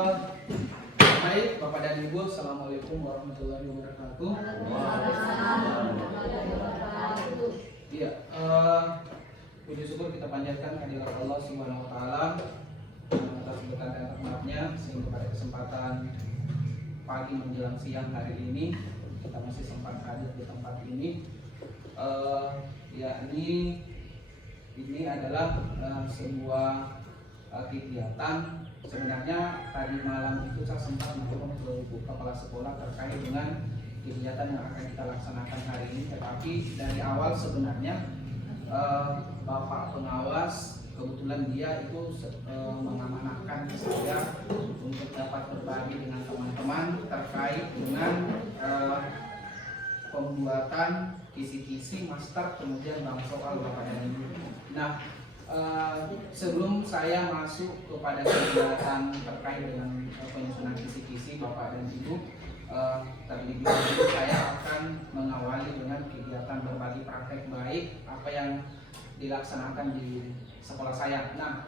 Baik, Bapak dan Ibu, Assalamualaikum warahmatullahi wabarakatuh. Iya, puji syukur kita panjatkan kehadirat Allah Subhanahu Wa Taala atas berkat dan rahmatnya sehingga pada kesempatan pagi menjelang siang hari ini kita masih sempat hadir di tempat ini. Ini adalah sebuah kegiatan. Sebenarnya tadi malam itu saya sempat menelpon ke Ibu Kepala Sekolah terkait dengan kegiatan yang akan kita laksanakan hari ini. Tetapi dari awal sebenarnya Bapak pengawas kebetulan dia itu mengamanahkan saya untuk dapat berbagi dengan teman-teman terkait dengan pembuatan kisi-kisi master kemudian bank soal Bapak dan Ibu. Nah, sebelum saya masuk kepada kegiatan terkait dengan penyusunan kisi-kisi Bapak dan Ibu, terlebih dahulu saya akan mengawali dengan kegiatan berbagi praktek baik apa yang dilaksanakan di sekolah saya. Nah,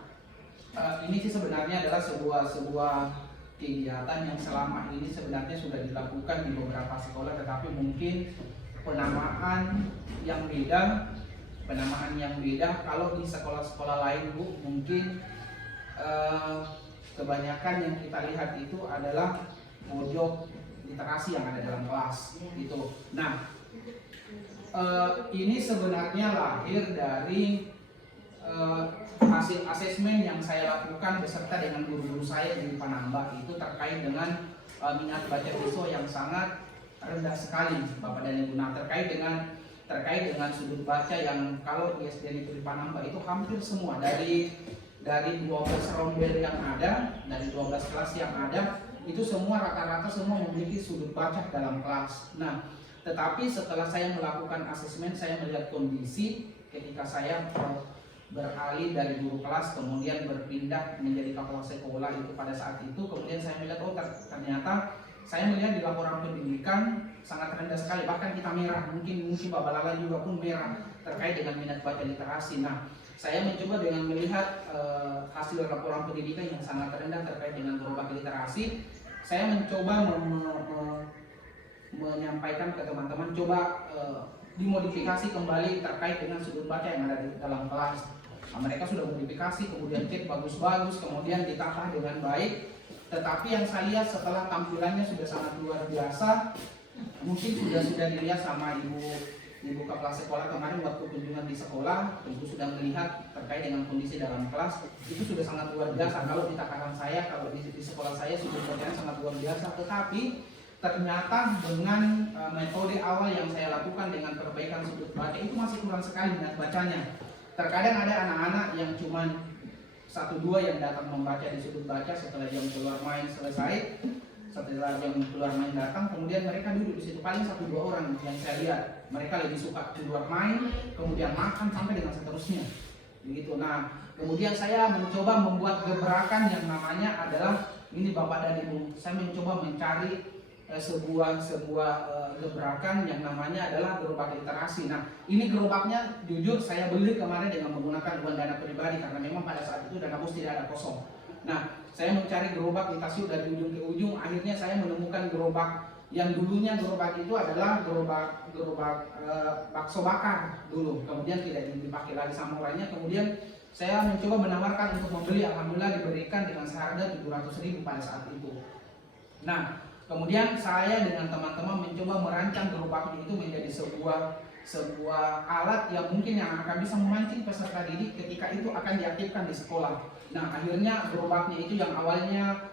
ini sih sebenarnya adalah sebuah kegiatan yang selama ini sebenarnya sudah dilakukan di beberapa sekolah, tetapi mungkin penamaan yang beda. Kalau di sekolah-sekolah lain, Bu, mungkin kebanyakan yang kita lihat itu adalah pojok literasi yang ada dalam kelas gitu. Nah, ini sebenarnya lahir dari hasil asesmen yang saya lakukan beserta dengan guru-guru saya di Panambah itu terkait dengan minat baca siswa yang sangat rendah sekali, Bapak dan Ibu. Nah, terkait dengan sudut baca yang kalau di SD Negeri Panambah itu hampir semua dari 12 rombel yang ada, dari 12 kelas yang ada, itu semua rata-rata semua memiliki sudut baca dalam kelas. Nah, tetapi setelah saya melakukan asesmen, saya melihat kondisi ketika saya beralih dari guru kelas kemudian berpindah menjadi kepala sekolah itu pada saat itu, kemudian saya melihat ternyata saya melihat di laporan pendidikan sangat rendah sekali, bahkan kita merah, mungkin Bapak Lala juga pun merah terkait dengan minat baca literasi. Nah, saya mencoba dengan melihat hasil laporan pendidikan yang sangat rendah terkait dengan gerobak literasi. Saya mencoba menyampaikan ke teman-teman, coba dimodifikasi kembali terkait dengan sudut baca yang ada di dalam kelas. Nah, mereka sudah modifikasi, kemudian cek bagus-bagus, kemudian ditata dengan baik. Tetapi yang saya lihat setelah tampilannya sudah sangat luar biasa, mungkin sudah dilihat sama ibu kepala sekolah kemarin waktu kunjungan di sekolah, ibu sudah melihat terkait dengan kondisi dalam kelas itu sudah sangat luar biasa. Kalau di takaran saya, kalau di sekolah saya sudah bacanya sangat luar biasa, tetapi ternyata dengan metode awal yang saya lakukan dengan perbaikan sudut baca itu masih kurang sekali minat bacanya. Terkadang ada anak-anak yang cuman 1-2 yang datang membaca di sudut baca setelah jam keluar main selesai, setelah jam keluar main datang, kemudian mereka duduk di situ paling 1-2 orang yang saya lihat. Mereka lebih suka keluar main, kemudian makan sampai dengan seterusnya. Begitu. Nah, kemudian saya mencoba membuat gebrakan yang namanya adalah ini Bapak dan Ibu. Saya mencoba mencari sebuah gebrakan yang namanya adalah gerobak literasi. Nah, ini gerobaknya jujur saya beli kemarin dengan menggunakan uang dana pribadi karena memang pada saat itu dana bos tidak ada kosong. Nah, saya mencari gerobak literasi dari ujung ke ujung, akhirnya saya menemukan gerobak yang dulunya gerobak itu adalah gerobak bakso bakar dulu, kemudian tidak dipakai lagi sama orangnya. Kemudian saya mencoba menawarkan untuk membeli, alhamdulillah diberikan dengan seharga 700.000 pada saat itu. Nah, kemudian saya dengan teman-teman mencoba merancang gerobak itu menjadi sebuah alat yang mungkin yang akan bisa memancing peserta didik ketika itu akan diaktifkan di sekolah. Nah, akhirnya gerobaknya itu yang awalnya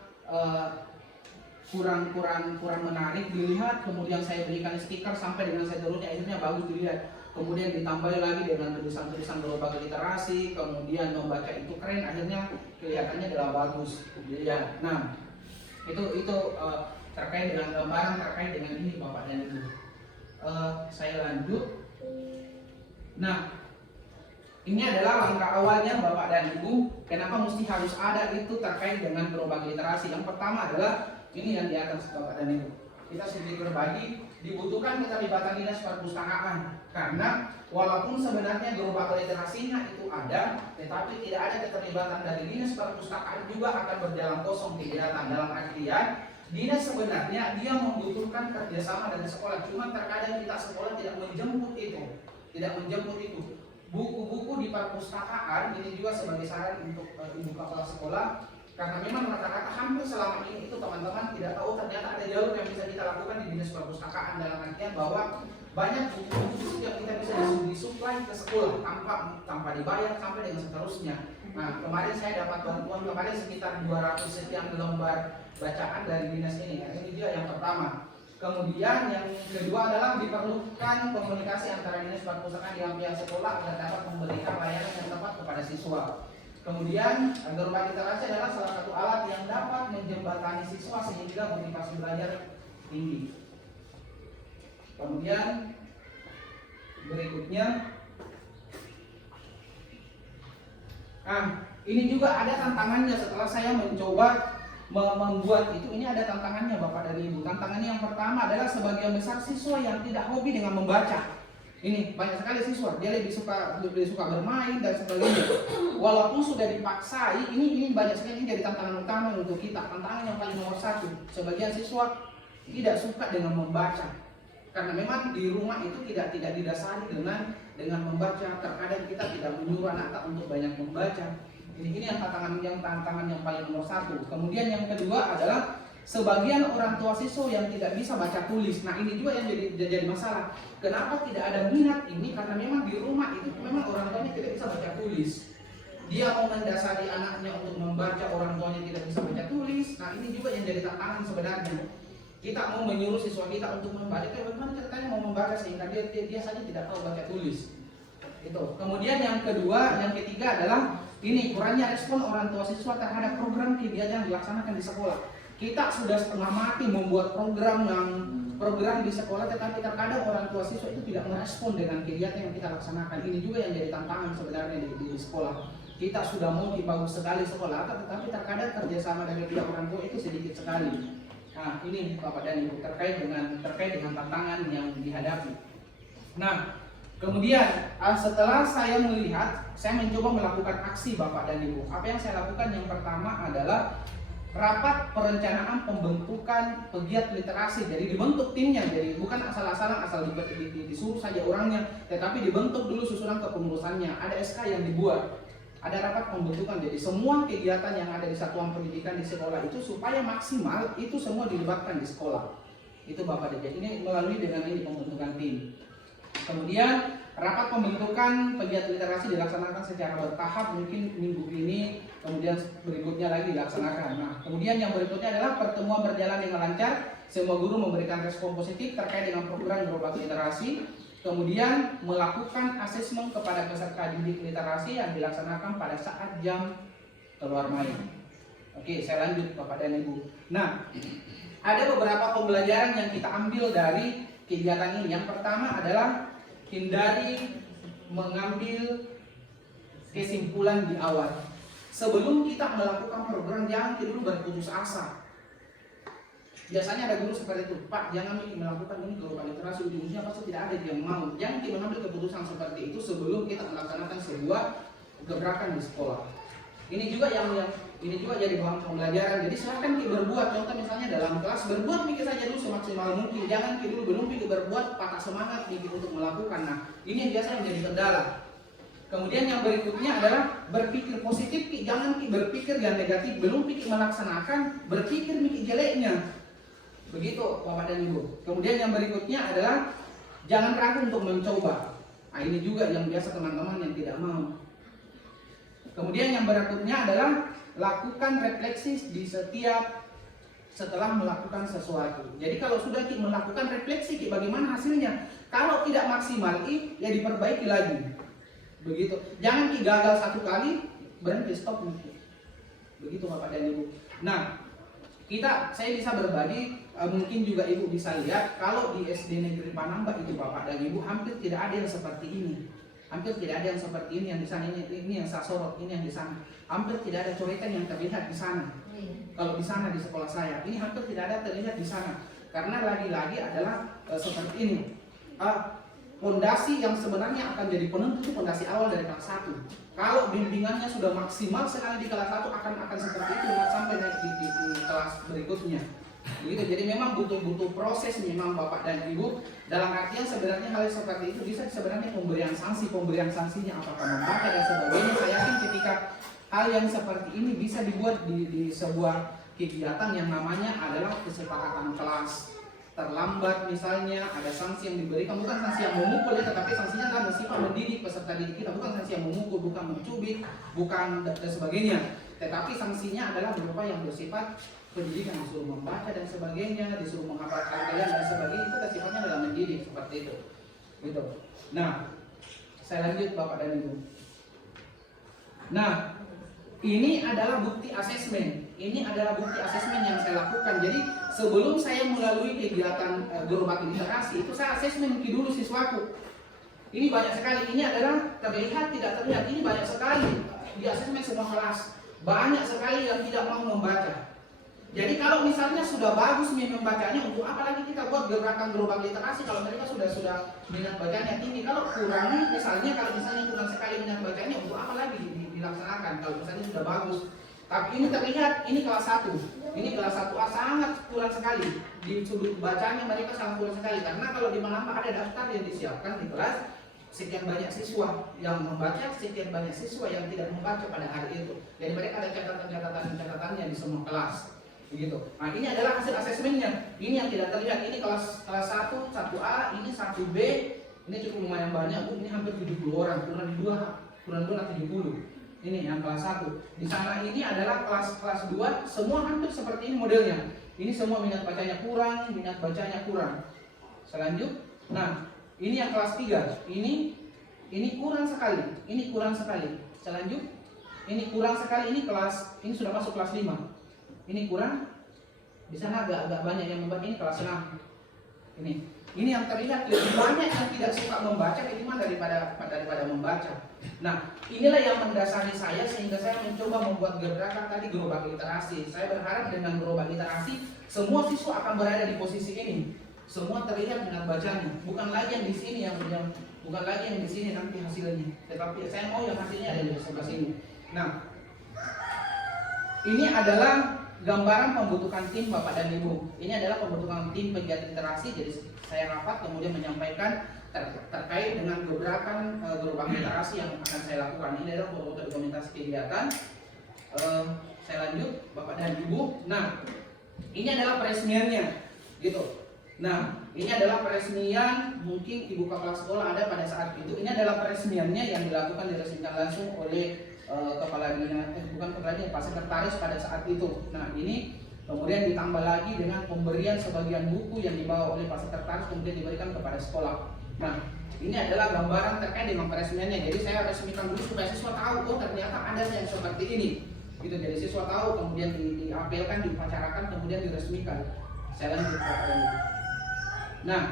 kurang menarik dilihat, kemudian saya berikan stiker sampai dengan seterusnya, akhirnya bagus dilihat. Kemudian ditambah lagi dengan tulisan-tulisan gerobak literasi, kemudian membaca itu keren, akhirnya kelihatannya adalah bagus dilihat. Nah, itu terkait dengan gambaran terkait dengan ini Bapak dan Ibu. Saya lanjut. Nah, ini adalah langkah awalnya Bapak dan Ibu. Kenapa mesti harus ada itu terkait dengan gerobak literasi? Yang pertama adalah ini yang di atas Bapak dan Ibu. kita sedikit berbagi, dibutuhkan keterlibatan dinas perpustakaan karena walaupun sebenarnya gerobak literasinya itu ada, tetapi tidak ada keterlibatan dari dinas perpustakaan juga akan berjalan kosong kegiatan. Dalam artian dinas sebenarnya dia membutuhkan kerjasama dengan sekolah, cuma terkadang kita sekolah tidak menjemput itu. Buku-buku di perpustakaan ini juga sebagai saran untuk ibu kepala sekolah, karena memang rata-rata hampir selama ini itu teman-teman tidak tahu ternyata ada jalur yang bisa kita lakukan di dinas perpustakaan, dalam artian bahwa banyak buku-buku yang kita bisa disuplai ke sekolah tanpa dibayar sampai dengan seterusnya. Nah, kemarin saya dapat bantuan kemarin sekitar 200 sekian lembar bacaan dari dinas ini. Nah, ini dia yang pertama. Kemudian yang kedua adalah diperlukan komunikasi antara dinas perpustakaan dengan pihak sekolah agar dapat memberikan layanan yang tepat kepada siswa. Kemudian gerobak literasi adalah salah satu alat yang dapat menjembatani siswa sehingga motivasi belajar tinggi. Kemudian berikutnya, ini juga ada tantangannya setelah saya mencoba membuat itu. Ini ada tantangannya Bapak dan Ibu. Tantangannya yang pertama adalah sebagian besar siswa yang tidak hobi dengan membaca. Ini banyak sekali siswa, dia lebih suka bermain dan sebagainya. Walaupun sudah dipaksai, ini banyak sekali, ini jadi tantangan utama untuk kita. Tantangan yang paling nomor satu, sebagian siswa tidak suka dengan membaca. Karena memang di rumah itu tidak didasari dengan membaca. Terkadang kita tidak menyuruh anak untuk banyak membaca. Ini yang tantangan yang paling nomor satu. Kemudian yang kedua adalah sebagian orang tua siswa yang tidak bisa baca tulis. Nah, ini juga yang jadi masalah. Kenapa tidak ada minat ini? Karena memang di rumah itu memang orang tuanya tidak bisa baca tulis. Dia mau mendasari anaknya untuk membaca, orang tuanya tidak bisa baca tulis. Nah, ini juga yang jadi tantangan sebenarnya. Kita mau menyuruh siswa kita untuk membaca, bagaimana ceritanya mau membaca sehingga dia saja tidak tahu baca tulis. Itu. Kemudian yang ketiga adalah ini kurangnya respon orang tua siswa terhadap program kegiatan yang dilaksanakan di sekolah. Kita sudah setengah mati membuat program di sekolah, tetapi terkadang orang tua siswa itu tidak merespon dengan kegiatan yang kita laksanakan. Ini juga yang jadi tantangan sebenarnya di sekolah. Kita sudah mau bagus sekali sekolah, tetapi terkadang kerjasama dari pihak orang tua itu sedikit sekali. Nah, ini Bapak dan Ibu terkait dengan tantangan yang dihadapi. Nah, kemudian setelah saya mencoba melakukan aksi Bapak dan Ibu. Apa yang saya lakukan? Yang pertama adalah rapat perencanaan pembentukan pegiat literasi. Jadi dibentuk timnya, jadi bukan asal-asalan disuruh saja orangnya, tetapi dibentuk dulu susunan kepengurusannya. Ada SK yang dibuat, ada rapat pembentukan. Jadi semua kegiatan yang ada di satuan pendidikan di sekolah itu supaya maksimal itu semua dilibatkan di sekolah. Itu Bapak dan Ibu. Ini melalui dengan ini pembentukan tim. Kemudian rapat pembentukan pegiat literasi dilaksanakan secara bertahap, mungkin minggu ini, kemudian berikutnya lagi dilaksanakan. Nah, kemudian yang berikutnya adalah pertemuan berjalan dengan lancar, semua guru memberikan respon positif terkait dengan program gerobak literasi. Kemudian melakukan asesmen kepada peserta didik literasi yang dilaksanakan pada saat jam keluar main. Oke, saya lanjut Bapak dan Ibu. Nah, ada beberapa pembelajaran yang kita ambil dari kegiatan ini. Yang pertama adalah hindari mengambil kesimpulan di awal. Sebelum kita melakukan program, jangan dulu berputus asa. Biasanya ada guru seperti itu, Pak, jangan melakukan ini gerobak literasi, ujung-ujungnya pasti tidak ada yang mau. Jangan kita mengambil keputusan seperti itu sebelum kita melaksanakan sebuah gebrakan di sekolah. Ini juga jadi bahan pembelajaran. Jadi silakan kita berbuat. Contoh misalnya dalam kelas, berbuat mikir saja dulu semaksimal mungkin. Jangan kita dulu belum berbuat patah semangat mikir untuk melakukan. Nah, ini yang biasa menjadi kendala. Kemudian yang berikutnya adalah berpikir positif. Jangan berpikir yang negatif. Belum pikir melaksanakan, berpikir mikir jeleknya. Begitu Bapak dan Ibu. Kemudian yang berikutnya adalah jangan ragu untuk mencoba. Nah, ini juga yang biasa teman-teman yang tidak mau. Kemudian yang berikutnya adalah lakukan refleksi di setelah melakukan sesuatu. Jadi kalau sudah melakukan refleksi, bagaimana hasilnya? Kalau tidak maksimal, ya diperbaiki lagi. Begitu. Jangan gagal satu kali, berhenti, stop. Begitu Bapak dan Ibu. Nah, saya bisa berbagi, mungkin juga Ibu bisa lihat, kalau di SD Negeri Panambak itu Bapak dan Ibu hampir tidak ada yang seperti ini. Hampir tidak ada yang seperti ini yang di sana, ini yang saya sorot, ini yang di sana. Hampir tidak ada coretan yang terlihat di sana. Kalau di sana di sekolah saya, ini hampir tidak ada terlihat di sana. Karena lagi-lagi adalah seperti ini. Fondasi yang sebenarnya akan jadi penentu itu fondasi awal dari kelas 1. Kalau bimbingannya sudah maksimal sekali di kelas 1 akan seperti itu sampai naik di kelas berikutnya. Begitu. Jadi memang butuh proses memang Bapak dan Ibu. Dalam artian sebenarnya hal seperti itu bisa sebenarnya pemberian sanksinya apakah membaca dan sebagainya. Saya yakin ketika hal yang seperti ini bisa dibuat di sebuah kegiatan yang namanya adalah kesepakatan kelas. Terlambat misalnya ada sanksi yang diberikan, bukan sanksi yang memukul ya, tetapi sanksinya adalah bersifat mendidik peserta didik kita, bukan sanksi yang memukul, bukan mencubit, bukan dan sebagainya, tetapi sanksinya adalah berupa yang bersifat pendidikan, disuruh membaca dan sebagainya, disuruh menghafalkan kalian dan sebagainya, itu sifatnya adalah mendidik seperti itu. Gitu. Nah, saya lanjut Bapak dan Ibu. Nah, ini adalah bukti asesmen. Ini adalah bukti asesmen yang saya lakukan. Jadi sebelum saya melalui kegiatan gerobak literasi itu saya asesmen dulu siswaku. Ini banyak sekali. Ini adalah terlihat tidak terlihat. Ini banyak sekali di asesmen semua kelas. Banyak sekali yang tidak mau membaca. Jadi kalau misalnya sudah bagus membacanya, untuk apa lagi kita buat gerakan gerobak literasi kalau mereka sudah minat bacanya tinggi. Kalau kurang misalnya kurang sekali minat bacanya, untuk apa lagi dilaksanakan kalau misalnya sudah bagus. Tapi ini terlihat, ini kelas 1. Ini kelas 1A sangat kurang sekali. Di sudut bacanya mereka sangat kurang sekali. Karena kalau di mana ada daftar yang disiapkan di kelas, sekian banyak siswa yang membaca, sekian banyak siswa yang tidak membaca pada hari itu. Jadi mereka ada catatannya di semua kelas. Begitu. Nah, ini adalah hasil asesmennya. Ini yang tidak terlihat. Ini kelas 1, 1A, ini 1B. Ini cukup lumayan banyak, Bu. Ini hampir 70 orang, kurang 2 nanti 70. Ini yang kelas 1. Di sana ini adalah kelas 2, semua hampir seperti ini modelnya. Ini semua minat bacanya kurang, Saya lanjut. Nah, ini yang kelas 3. Ini kurang sekali. Saya lanjut. Ini kurang sekali. Ini sudah masuk kelas 5. Ini kurang. Di sana agak banyak yang membaca. Ini kelas 6. Ini yang terlihat lebih banyak yang tidak suka membaca ketimbang daripada membaca. Nah, inilah yang mendasari saya sehingga saya mencoba membuat gerakan tadi gerobak literasi. Saya berharap dengan gerobak literasi semua siswa akan berada di posisi ini. Semua terlihat minat bacanya. Bukan lagi yang di sini bukan lagi yang di sini nanti hasilnya. Tetapi saya mau yang hasilnya ada di sebelah sini. Nah, ini adalah gambaran pembentukan tim Bapak dan Ibu. Ini adalah pembentukan tim pegiat literasi. Jadi saya rapat kemudian menyampaikan terkait dengan gerakan gerobak literasi yang akan saya lakukan. Ini adalah foto dokumentasi kegiatan. Saya lanjut Bapak dan Ibu. Nah, ini adalah peresmiannya, gitu. Nah, ini adalah peresmian, mungkin ibu kepala sekolah ada pada saat itu. Ini adalah peresmiannya yang dilakukan diresmikan langsung oleh kepala dinas, Pak Sekretaris pada saat itu. Nah, ini kemudian ditambah lagi dengan pemberian sebagian buku yang dibawa oleh Pak Sekretaris kemudian diberikan kepada sekolah. Nah, ini adalah gambaran terkait dengan peresmiannya. Jadi saya resmikan dulu supaya siswa tahu, oh ternyata ada yang seperti ini. Gitu. Jadi siswa tahu, kemudian diapelkan, diupacarakan, kemudian diresmikan. Saya lanjut kepada ini. Nah,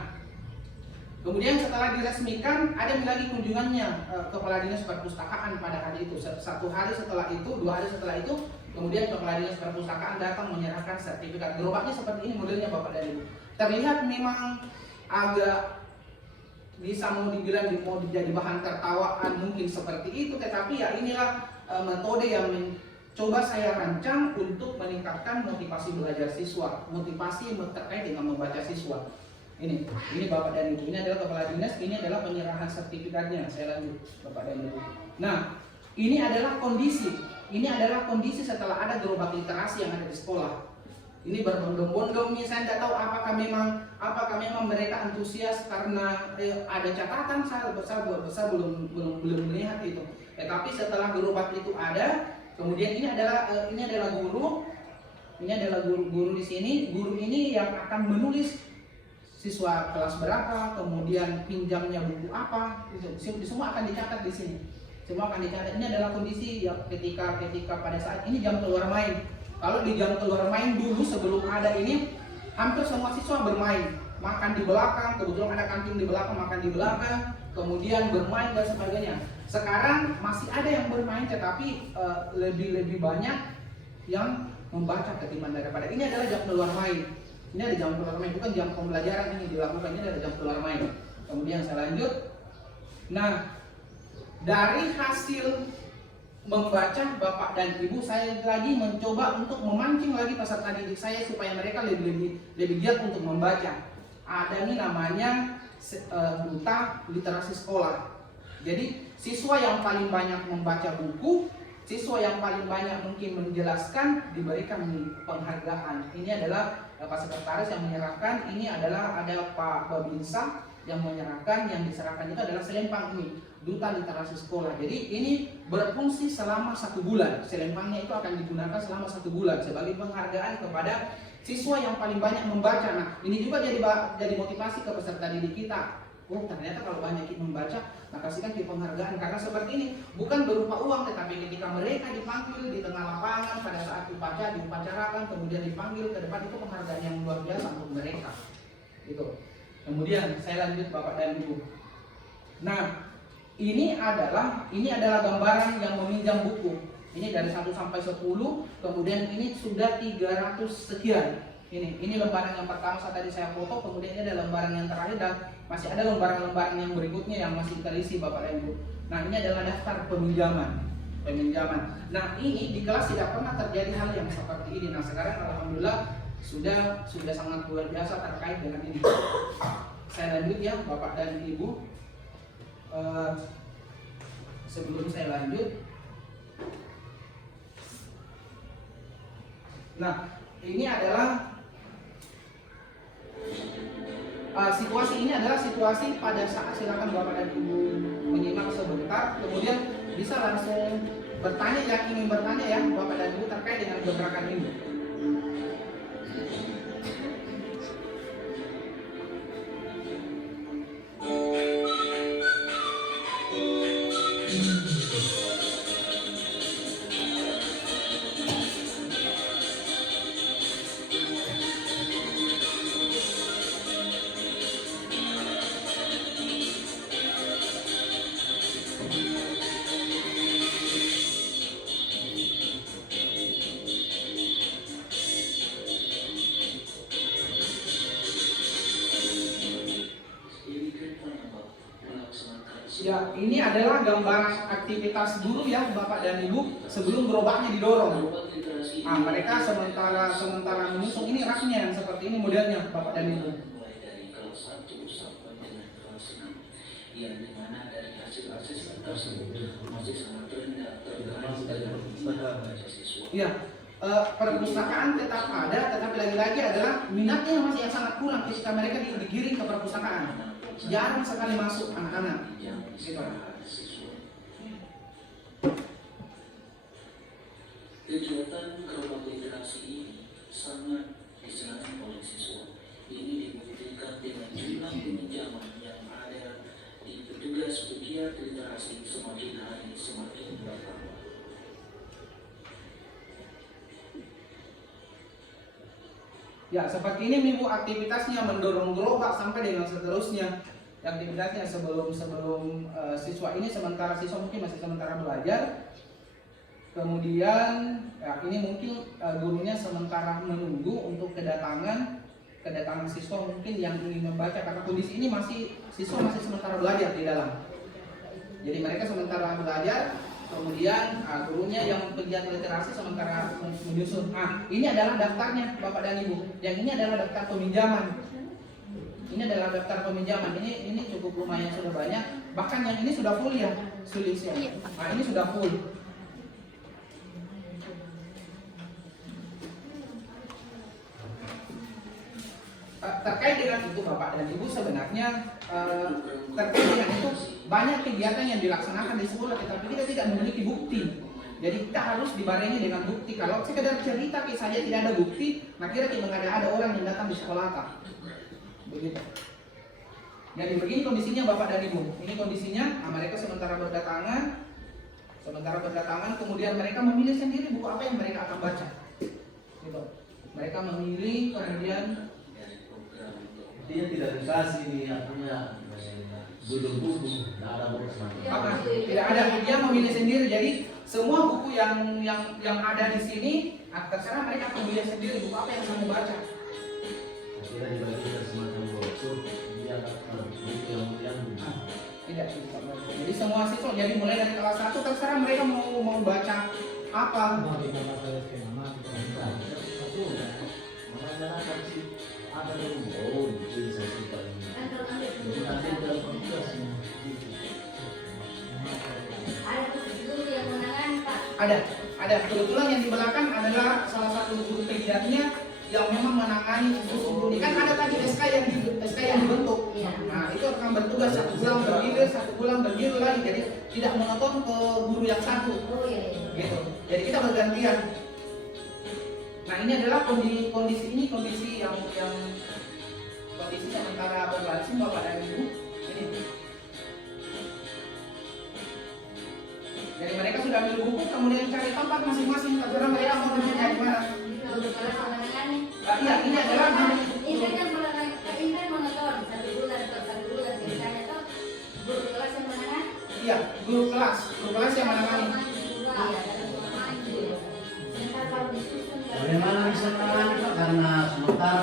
kemudian setelah diresmikan ada lagi kunjungannya kepala dinas perpustakaan pada hari itu. 1 hari setelah itu, 2 hari setelah itu, kemudian kepala dinas perpustakaan datang menyerahkan sertifikat. Gerobaknya seperti ini modelnya Bapak dan Ibu. Terlihat memang agak bisa mau dibilang mau jadi bahan tertawaan mungkin seperti itu, tetapi ya inilah metode yang coba saya rancang untuk meningkatkan motivasi belajar siswa, motivasi terkait dengan membaca siswa. Ini Bapak dan Ibu, ini adalah kepala dinas, ini adalah penyerahan sertifikatnya. Saya lanjut Bapak dan Ibu. Nah, ini adalah kondisi setelah ada gerobak literasi yang ada di sekolah. Ini berbondong-bondong nih, saya tidak tahu apakah memang mereka antusias karena ada catatan. Saya belum melihat itu. Tapi setelah gerobak itu ada, kemudian ini adalah guru di sini. Guru ini yang akan menulis siswa kelas berapa, kemudian pinjamnya buku apa, semua akan dicatat di sini. Semua akan dicatat. Ini adalah kondisi yang ketika pada saat ini jam keluar main. Kalau di jam keluar main dulu sebelum ada ini, hampir semua siswa bermain, makan di belakang, kebetulan ada kantin di belakang, makan di belakang, kemudian bermain dan sebagainya. Sekarang masih ada yang bermain, tetapi lebih banyak yang membaca ketimbang daripada ini adalah jam keluar main. Ini ada jam keluar main, bukan jam pembelajaran ini dilakukan, ini ada jam keluar main. Kemudian saya lanjut. Nah, dari hasil membaca Bapak dan Ibu, saya lagi mencoba untuk memancing lagi peserta didik saya supaya mereka lebih giat untuk membaca. Ada nih namanya duta literasi sekolah. Jadi siswa yang paling banyak membaca buku, siswa yang paling banyak mungkin menjelaskan, diberikan penghargaan. Ini adalah Pak Sekretaris yang menyerahkan. Ini adalah ada Pak Babinsa yang menyerahkan. Yang diserahkan itu adalah selempang ini, duta literasi sekolah. Jadi ini berfungsi selama 1 bulan. Selempangnya itu akan digunakan selama 1 bulan sebagai penghargaan kepada siswa yang paling banyak membaca. Nah, ini juga jadi motivasi ke peserta didik kita. Oh, ternyata kalau banyak membaca, nah kasihkan penghargaan. Karena seperti ini, bukan berupa uang, tetapi ketika mereka dipanggil di tengah lapangan pada saat diupacarakan, kemudian dipanggil ke depan, itu penghargaan yang luar biasa untuk mereka. Gitu. Kemudian saya lanjut Bapak dan Ibu. Nah, ini adalah gambaran yang meminjam buku. Ini dari 1 sampai 10, kemudian ini sudah 300 sekian. Ini lembaran yang pertama tadi saya foto, kemudian ini ada lembaran yang terakhir dan masih ada lembaran-lembaran yang berikutnya yang masih terisi Bapak dan Ibu. Nah, ini adalah daftar peminjaman. Nah, ini di kelas tidak pernah terjadi hal yang seperti ini. Nah, sekarang alhamdulillah sudah sangat luar biasa terkait dengan ini. Saya lanjut ya Bapak dan Ibu. Sebelum saya lanjut, nah ini adalah situasi ini adalah situasi pada saat, silakan Bapak dan Ibu menyimak sebentar, kemudian bisa langsung bertanya yang ingin bertanya ya Bapak dan Ibu terkait dengan gebrakan ini. Ya, ini adalah gambaran aktivitas guru ya Bapak dan Ibu sebelum gerobaknya didorong. Nah, mereka sementara menyusun, ini raknya yang seperti ini modelnya Bapak dan Ibu. Ya, perpustakaan tetap ada, tetapi lagi-lagi adalah minatnya masih yang sangat kurang ketika mereka digiring ke perpustakaan. Jarang sekali masuk anak-anak. Gitu. Kegiatan gerobak literasi ini sangat disenangi oleh siswa. Ini dibuktikan dengan jumlah pinjaman yang ada di petugas pegiat literasi semakin hari semakin bertambah. Ya, seperti ini Ibu aktivitasnya, mendorong gerobak sampai dengan seterusnya. Aktivitasnya sebelum siswa ini, sementara siswa mungkin masih sementara belajar. Kemudian ya, ini mungkin gurunya sementara menunggu untuk kedatangan siswa mungkin yang ingin membaca, karena kondisi ini siswa masih sementara belajar di dalam. Jadi mereka sementara belajar, kemudian gurunya yang pegiat literasi sementara menyusun. Ini adalah daftarnya Bapak dan Ibu. Yang ini adalah daftar peminjaman. Ini adalah daftar peminjaman. Ini cukup lumayan, sudah banyak. Bahkan yang ini sudah full ya, Sulisya. Nah, ini sudah full. Terkait dengan itu Bapak dan Ibu, sebenarnya terkait dengan itu banyak kegiatan yang dilaksanakan di sekolah, tetapi kita tidak memiliki bukti. Jadi kita harus dibarengi dengan bukti. Kalau sekedar cerita saja tidak ada bukti, nah kira-kira ada orang yang datang di sekolah tak? Begitu. Jadi begini kondisinya Bapak dan Ibu. Ini kondisinya, mereka sementara berdatangan, kemudian mereka memilih sendiri buku apa yang mereka akan baca. Gitu. Mereka memilih, kemudian dia tidak dikasih artinya buku, tidak ada buku semacam. Tidak ada, dia memilih sendiri. Jadi semua buku yang ada di sini, terserah mereka memilih sendiri buku apa yang saya mau baca. Jadi mulai dari kelas 1 terserah mereka mau baca apa. Ada yang mau bisa Ada kebetulan yang di belakang adalah salah satu guru pediatrinya yang memang menangani khusus untuk ini. Kan ada tadi SK yang dibentuk. Nah itu akan bertugas 1 bulan berdiri lagi, jadi tidak monoton ke guru yang satu. Gitu. Jadi kita bergantian. Nah ini adalah kondisi yang kondisi sementara berlangsung Bapak dan Ibu. Ini. Jadi mereka sudah ambil buku, kemudian cari tempat masing-masing, terserah mereka mau duduknya di mana. Iya, ini adalah iya, guru kelas yang menangani. Bagaimana bisa menangani Pak? Karena sementara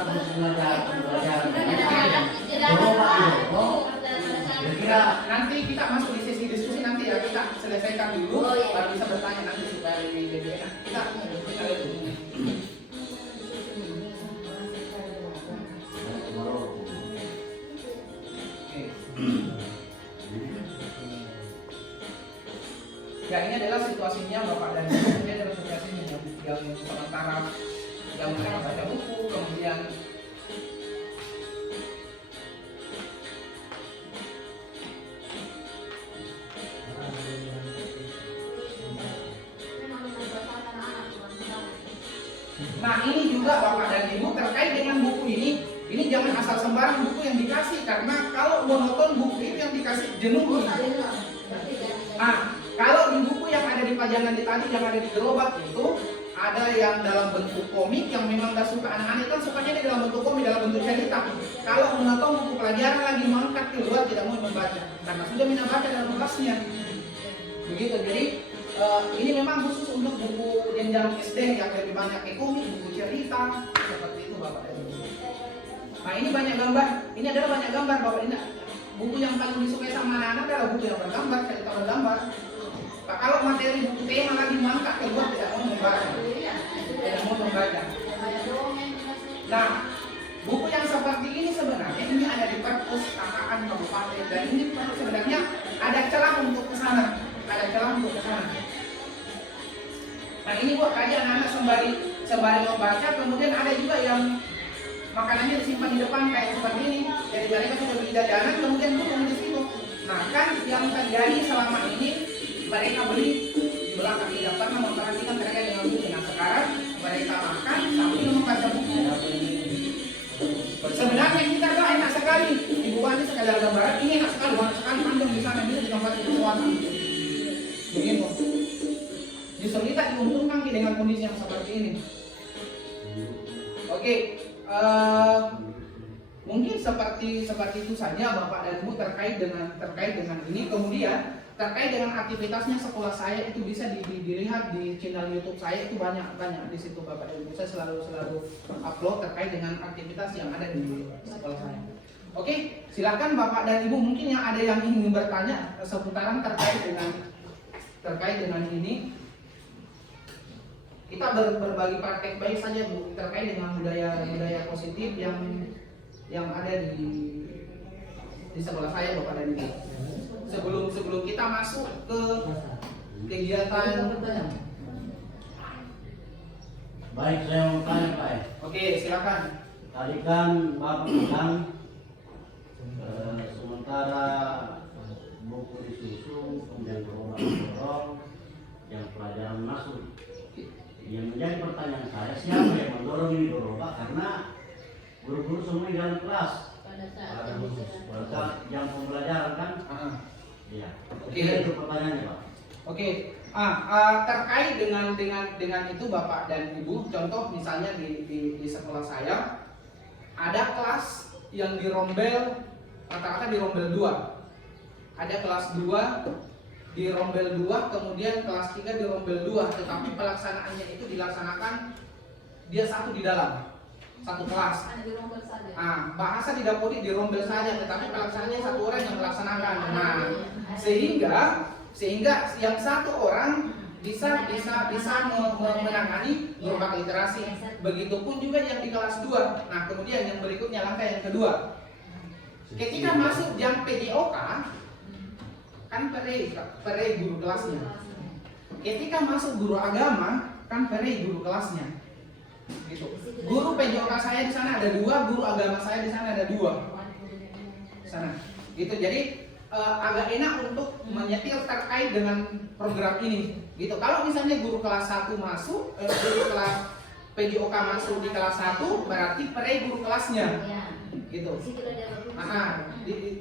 pembelajaran kira-kira Nanti kita masuk di sesi diskusi nanti ya, kita selesaikan dulu, baru bisa bertanya nanti supaya lebih enak. Kita lihat dulu. Ya ini adalah situasinya Bapak dan Ibu. Ini adalah situasinya yang sementara yang mereka baca buku, kemudian nah ini juga Bapak dan Ibu terkait dengan buku ini jangan asal sembarang buku yang dikasih, karena kalau monoton buku ini yang dikasih jenuh. Kalau di buku yang ada di pajangan tadi yang ada di gerobak itu ada yang dalam bentuk komik yang memang gak suka, anak-anak kan sukanya di dalam bentuk komik, dalam bentuk cerita. Kalau menonton buku pelajaran lagi mengangkat keluar tidak mau membaca karena sudah minat baca dalam kelasnya. Begitu. Jadi ini memang khusus untuk buku jenjang SD yang lebih banyak komik, buku cerita seperti itu Bapak dan Ibu. Nah ini banyak gambar, ini adalah banyak gambar Bapak. Ini buku yang paling disukai sama anak-anak adalah buku yang bergambar, cerita bergambar. Nah, kalau materi buku tema lagi mangkak keluar tidak mau membaca. Nah, buku yang seperti ini sebenarnya ini ada di perpustakaan kabupaten dan ini sebenarnya ada celah untuk ke sana, Nah, ini buat kajian anak-anak sembari membaca, kemudian ada juga yang makanannya disimpan di depan kayak seperti ini. Jadi mereka sudah beli jajanan kemudian turun di situ. Nah, kan yang terjadi selama ini mereka beli di belakang, tidak pernah memperhatikan mereka yang membeli. Nah sekarang mereka makan sambil membaca buku. Sebenarnya kita tuh enak sekali, Ibu Wani sekali gambaran ini enak sekali, banyak sekali panjang di sana bisa di tempat itu suara. Begitu. Justru kita diuntungkan dengan kondisi yang seperti ini. Oke, mungkin seperti itu saja Bapak dan Ibu terkait dengan ini. Kemudian terkait dengan aktivitasnya sekolah saya itu bisa dilihat di channel YouTube saya, itu banyak di situ Bapak dan Ibu. Saya selalu upload terkait dengan aktivitas yang ada di sekolah saya. Oke, silakan Bapak dan Ibu, mungkin yang ada yang ingin bertanya seputaran terkait dengan ini. Kita berbagi praktek baik saja Bu terkait dengan budaya positif yang ada di sekolah saya Bapak dan Ibu. Sebelum kita masuk ke kegiatan. baik, saya mau tanya Pak. Oke, silakan. Tadi kan Bapak bilang sementara buku disusun, kemudian dorong yang pelajaran masuk. Yang menjadi pertanyaan saya, siapa yang mendorong ini Pak? Karena guru-guru semua di dalam kelas pada saat jam pembelajaran kan? Iya. Oke, itu pertanyaannya Pak. Oke, terkait dengan itu Bapak dan Ibu, contoh misalnya di sekolah saya ada kelas yang dirombel, kata-kata dirombel 2. Ada kelas 2 dirombel 2, kemudian kelas 3 dirombel 2, tetapi pelaksanaannya itu dilaksanakan dia satu di dalam satu kelas. Bahasa tidak boleh dirombel saja, tetapi pelaksanaannya satu orang yang melaksanakan. Nah, sehingga sehingga yang satu orang bisa menangani gerobak literasi. Begitupun juga yang di kelas 2. Nah, kemudian yang berikutnya langkah yang kedua. Ketika masuk jam PJOK, kan pere guru kelasnya. Ketika masuk guru agama, kan pere guru kelasnya. Gitu. Guru PJOK saya di sana ada 2, guru agama saya di sana ada 2. Sana. Gitu. Jadi agak enak untuk menyetir terkait dengan program ini. Gitu. Kalau misalnya guru kelas 1 masuk, guru kelas PJOK masuk di kelas 1, berarti pere guru kelasnya. Gitu.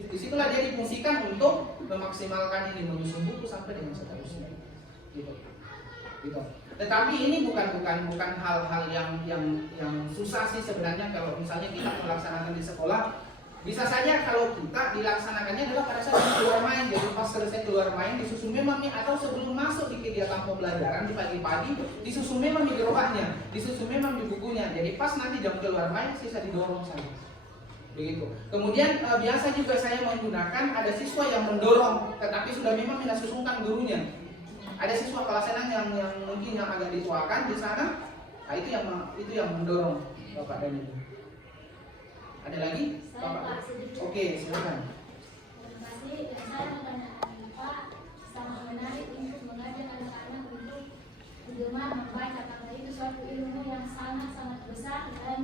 Disitulah dia difungsikan untuk memaksimalkan ini, menyusun buku sampai dengan seterusnya. Gitu. Gitu. Tetapi ini bukan hal-hal yang susah sih sebenarnya kalau misalnya kita melaksanakan di sekolah. Bisa saja kalau kita dilaksanakannya adalah pada saat keluar main. Jadi pas selesai keluar main disusun memang nih, atau sebelum masuk di kegiatan pembelajaran di pagi-pagi disusun memang di gerobaknya, disusun memang di bukunya. Jadi pas nanti jam keluar main sisa didorong saja. Begitu. Kemudian biasa juga saya menggunakan ada siswa yang mendorong, tetapi sudah memang tidak susunkan gurunya. Ada siswa kelas 6 yang mungkin yang agak dituakan di sana. Nah, itu yang mendorong Bapak dan Ibu. Ada lagi? Bapak? Oke, silakan. Terima kasih. Saya menanyakan Pak, sangat menarik untuk mengajak anak-anak untuk gemar membaca, karena itu suatu ilmu yang sangat-sangat besar dan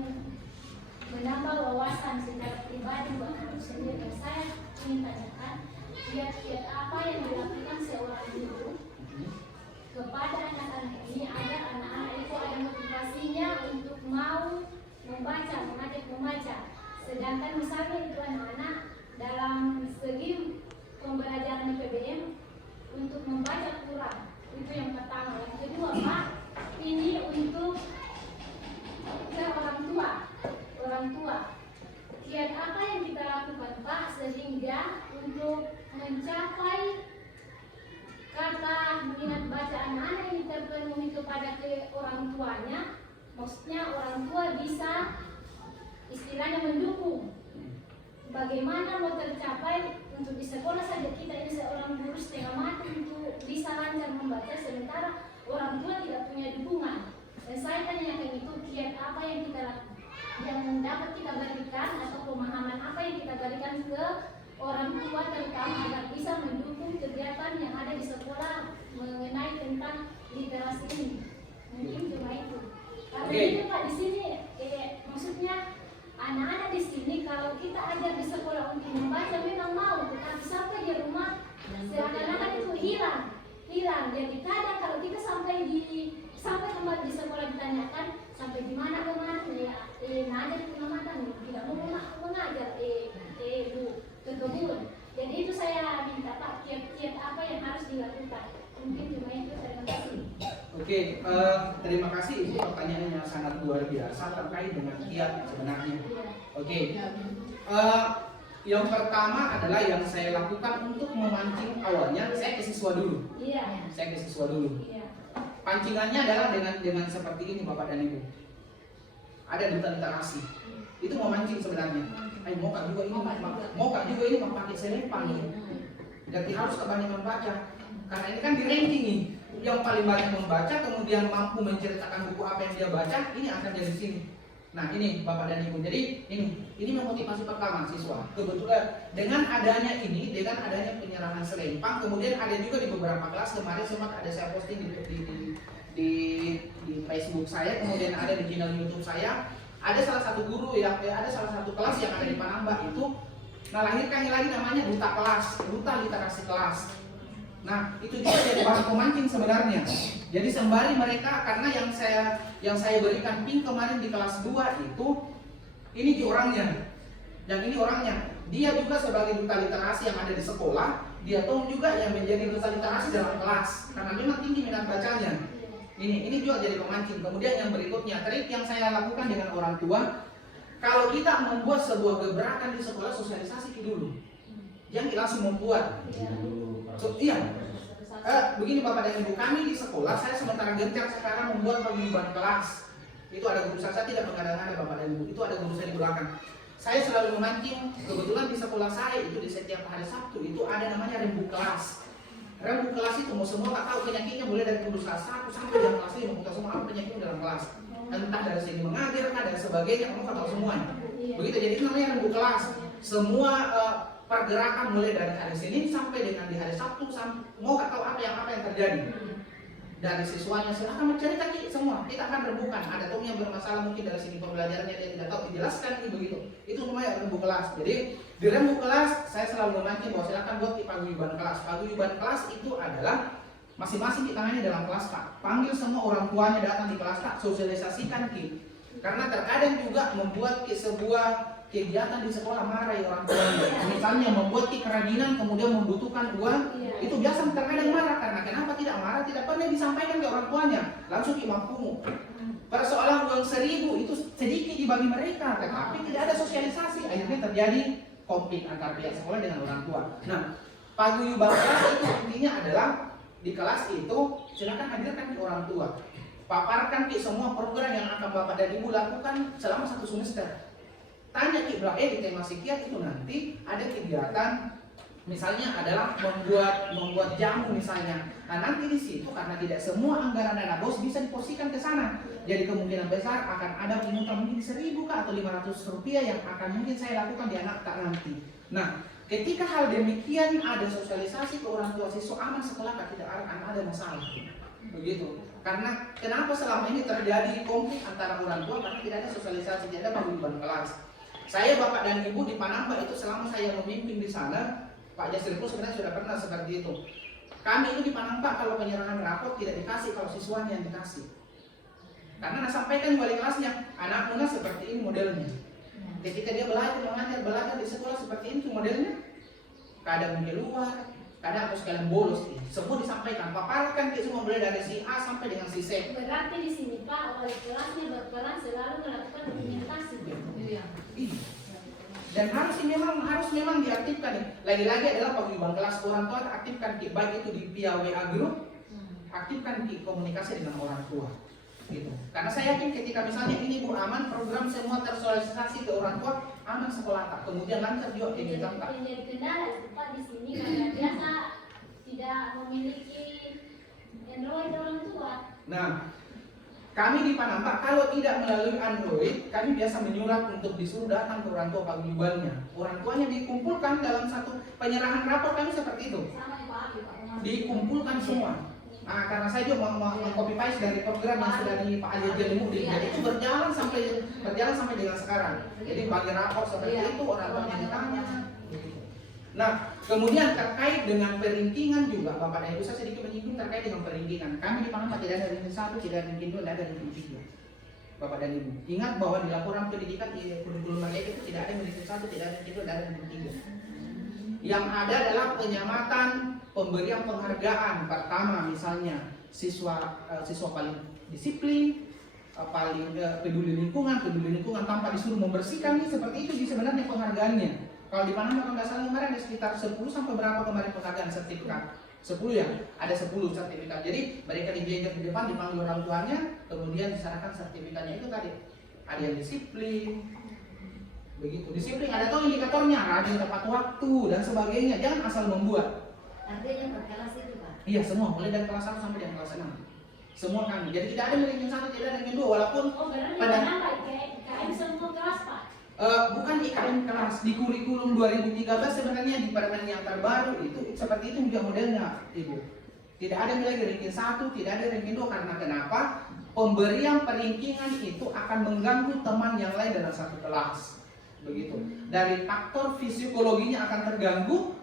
menambah wawasan secara pribadi buat anak sendiri. Saya ingin tanyakan, kiat-kiat apa yang dilakukan seorang guru kepada anak-anak ini agar anak-anak itu ada motivasinya untuk mau membaca, mengajak membaca. Sedangkan misalnya itu anak-anak dalam segi pembelajaran IPBM untuk membaca kurang, itu yang pertama. Yang kedua Pak, ini untuk orang tua. Kiat apa yang kita lakukan Pak sehingga untuk mencapai kata minat baca anak-anak ini terpenuhi kepada orang tuanya, maksudnya orang tua bisa istilahnya mendukung. Bagaimana mau tercapai untuk di sekolah saja kita ini seorang guru setengah mati untuk bisa lancar membaca, sementara orang tua tidak punya dukungan. Dan saya tanyakan itu kiat apa yang kita lakukan, yang dapat kita berikan atau pemahaman apa yang kita berikan ke orang tua terutama agar bisa mendukung kegiatan yang ada di sekolah mengenai tentang literasi ini. Mungkin cuma itu. Karena itu Pak di sini maksudnya anak-anak di sini kalau kita ajar di sekolah untuk membaca memang mau, tetapi sampai di rumah seakan-akan itu hilang. Jadi kadang kalau kita sampai kembali di sekolah ditanyakan sampai di mana kemarin ngajar di mana tidak mau mengajar Bu ke kebun. Jadi itu saya minta Pak kiat-kiat apa yang harus dilakukan. Mungkin cuma itu, terima kasih. Oke, terima kasih. Ini pertanyaan yang sangat luar biasa terkait dengan kiat sebenarnya. Oke, yang pertama adalah yang saya lakukan untuk memancing awalnya, saya ke siswa dulu. Iya. Saya ke siswa dulu. Iya. Pancingannya adalah dengan seperti ini Bapak dan Ibu. Ada duta literasi. Itu memancing sebenarnya. Mau kan juga ini memakai selempang nih. Jadi harus kebanyakan baca. Karena ini kan di ranking nih. Yang paling banyak membaca kemudian mampu menceritakan buku apa yang dia baca, ini akan jadi sini. Nah ini Bapak dan Ibu, jadi ini memotivasi pertama siswa. Kebetulan dengan adanya penyerahan selempang, kemudian ada juga di beberapa kelas kemarin sempat ada saya posting di Facebook saya, kemudian ada di channel YouTube saya. Ada salah satu guru ada salah satu kelas yang ada di Panambah itu melahirkan lagi namanya duta kelas, duta literasi kelas. Nah, itu juga jadi bahan pemancing sebenarnya. Jadi sembari mereka, karena yang saya berikan pin kemarin di kelas 2 itu ini di orangnya. Yang ini orangnya. Dia juga sebagai duta literasi yang ada di sekolah, dia tahu juga yang menjadi duta literasi dalam kelas karena memang tinggi minat bacanya. Ini juga jadi pemancing. Kemudian yang berikutnya, trik yang saya lakukan dengan orang tua, kalau kita membuat sebuah gebrakan di sekolah, sosialisasi dulu. Jangan langsung membuat. Begini Bapak dan Ibu, kami di sekolah, saya sementara gencar sekarang membuat penghidupan kelas. Itu ada guru saya tidak mengada-ngada Bapak dan Ibu, itu ada guru saya di belakang. Saya selalu memancing, kebetulan di sekolah saya itu di setiap hari Sabtu itu ada namanya rembuk kelas. rembuk kelas itu mau semua tak tahu penyakitnya, mulai dari kudus kelas 1 sampai jam kelas 5 kita semua apa penyakitnya dalam kelas. Entah dari segi mengajar, kah dan sebagainya, kamu tahu semuanya. Begitu, jadi itu namanya rembuk kelas. Semua pergerakan mulai dari hari Senin sampai dengan di hari Sabtu, mau tahu apa yang terjadi. Dari siswanya silahkan mencerita semua, kita akan rembukan. Ada tuh yang bermasalah mungkin dari segi pembelajarannya dia tidak tahu, dijelaskan ini begitu. Itu namanya rembuk kelas. Jadi di rembuk kelas saya selalu memancing bahwa silakan buat paguyuban kelas. Paguyuban kelas itu adalah masing-masing ditangani dalam kelas Pak. Panggil semua orang tuanya datang di kelas Pak, sosialisasikan karena terkadang juga membuat sebuah kegiatan di sekolah marahi orang tuanya. Misalnya membuat kerajinan kemudian membutuhkan uang, itu biasa terkadang marah karena kenapa tidak marah, tidak pernah disampaikan ke orang tuanya, langsung imampumu. Persoalan uang 1.000 itu sedikit dibagi mereka, tetapi tidak ada sosialisasi, akhirnya terjadi konflik antar pihak sekolah dengan orang tua. Nah, paguyuban kelas itu intinya adalah di kelas itu silakan hadirkan ke orang tua, paparkan semua program yang akan bapak dan ibu lakukan selama 1 semester. Tanya di tema sekian itu nanti ada kegiatan misalnya adalah membuat jamu misalnya. Nah nanti di situ karena tidak semua anggaran dana BOS bisa diporsikan ke sana. Jadi kemungkinan besar akan ada pungutan mungkin 1.000 atau 500 rupiah yang akan mungkin saya lakukan di anak tak nanti. Nah ketika hal demikian ada sosialisasi ke orang tua siswa aman sekolah tidak akan ada masalah. Begitu. Karena kenapa selama ini terjadi konflik antara orang tua karena tidak ada sosialisasi, tidak ada paguyuban kelas. Saya bapak dan ibu di Panamba itu selama saya memimpin di sana, Pak Jasir pun sebenarnya sudah pernah seperti itu. Kami itu di Panamba kalau penyerahan rapot tidak dikasih kalau siswanya yang dikasih. Karena sampaikan wali kelasnya, anak Muna seperti ini modelnya. Ketika dia belajar di sekolah seperti ini modelnya. Kadang di luar, kadang harus kalian bolos. Semua disampaikan, paparkan semua mulai dari si A sampai dengan si C. Berarti di sini Pak, wali kelasnya berperan selalu melakukan dokumentasi. Dan harus memang diaktifkan. Lagi-lagi adalah paguyuban kelas orang tua aktifkan baik itu di via WA group, aktifkan komunikasi dengan orang tua. Gitu. Karena saya yakin ketika misalnya ini Bu aman, program semua tersosialisasi ke orang tua, aman sekolah tak. Kemudian lancar juga kegiatan tak. Yang jadi kendala itu Pak di sini karena biasa tidak memiliki Android orang tua. Nah, kami di Panamba kalau tidak melalui Android, kami biasa menyurat untuk disuruh datang ke orang tua paguyubannya. Orang tuanya dikumpulkan dalam satu penyerahan rapor kami seperti itu. Sama Pak, dikumpulkan semua. Nah, karena saya juga meng-copy paste dari program yang sudah di Pak Ali Jalimuddin, jadi itu berjalan sampai dengan sekarang. Jadi bagi rapor seperti itu orang tuanya ditanya. Nah, kemudian terkait dengan peringkingan juga, Bapak dan Ibu saya sedikit menyinggung terkait dengan peringkingan. Kami di Panama tidak ada ranking 1, tidak ada ranking 2, tidak ada ranking 3. Bapak dan Ibu, ingat bahwa di laporan pendidikan di kurikulum Merdeka itu tidak ada ranking 1, tidak ada ranking 2, tidak ada ranking 3. Yang ada adalah penyamatan pemberian penghargaan. Pertama misalnya siswa paling disiplin, paling peduli lingkungan tanpa disuruh membersihkan, seperti itu sebenarnya penghargaannya. Kalau di Panama kalau nggak salah kemarin ada sekitar 10 sampai berapa kemarin penghargaan sertifikat? 10 ya, ada 10 sertifikat. Jadi mereka dijejer di depan, dipanggil orang tuanya, kemudian diserahkan sertifikatnya. Itu tadi ada yang disiplin, begitu. Disiplin ada tuh indikatornya, rajin tepat waktu dan sebagainya. Jangan asal membuat. Artinya per kelas itu Pak? Iya semua, mulai dari kelas 1 sampai dengan kelas 6. Semua kami. Jadi tidak ada ranking 1, tidak ada ranking 2, walaupun berarti pada IKM semua kelas Pak? Bukan IKM kelas, di kurikulum 2013 sebenarnya di permen yang terbaru itu seperti itu juga modelnya Ibu. Tidak ada lagi ranking 1, tidak ada ranking 2 karena kenapa? Pemberian peringkingan itu akan mengganggu teman yang lain dalam satu kelas. Begitu. Dari faktor psikologinya akan terganggu.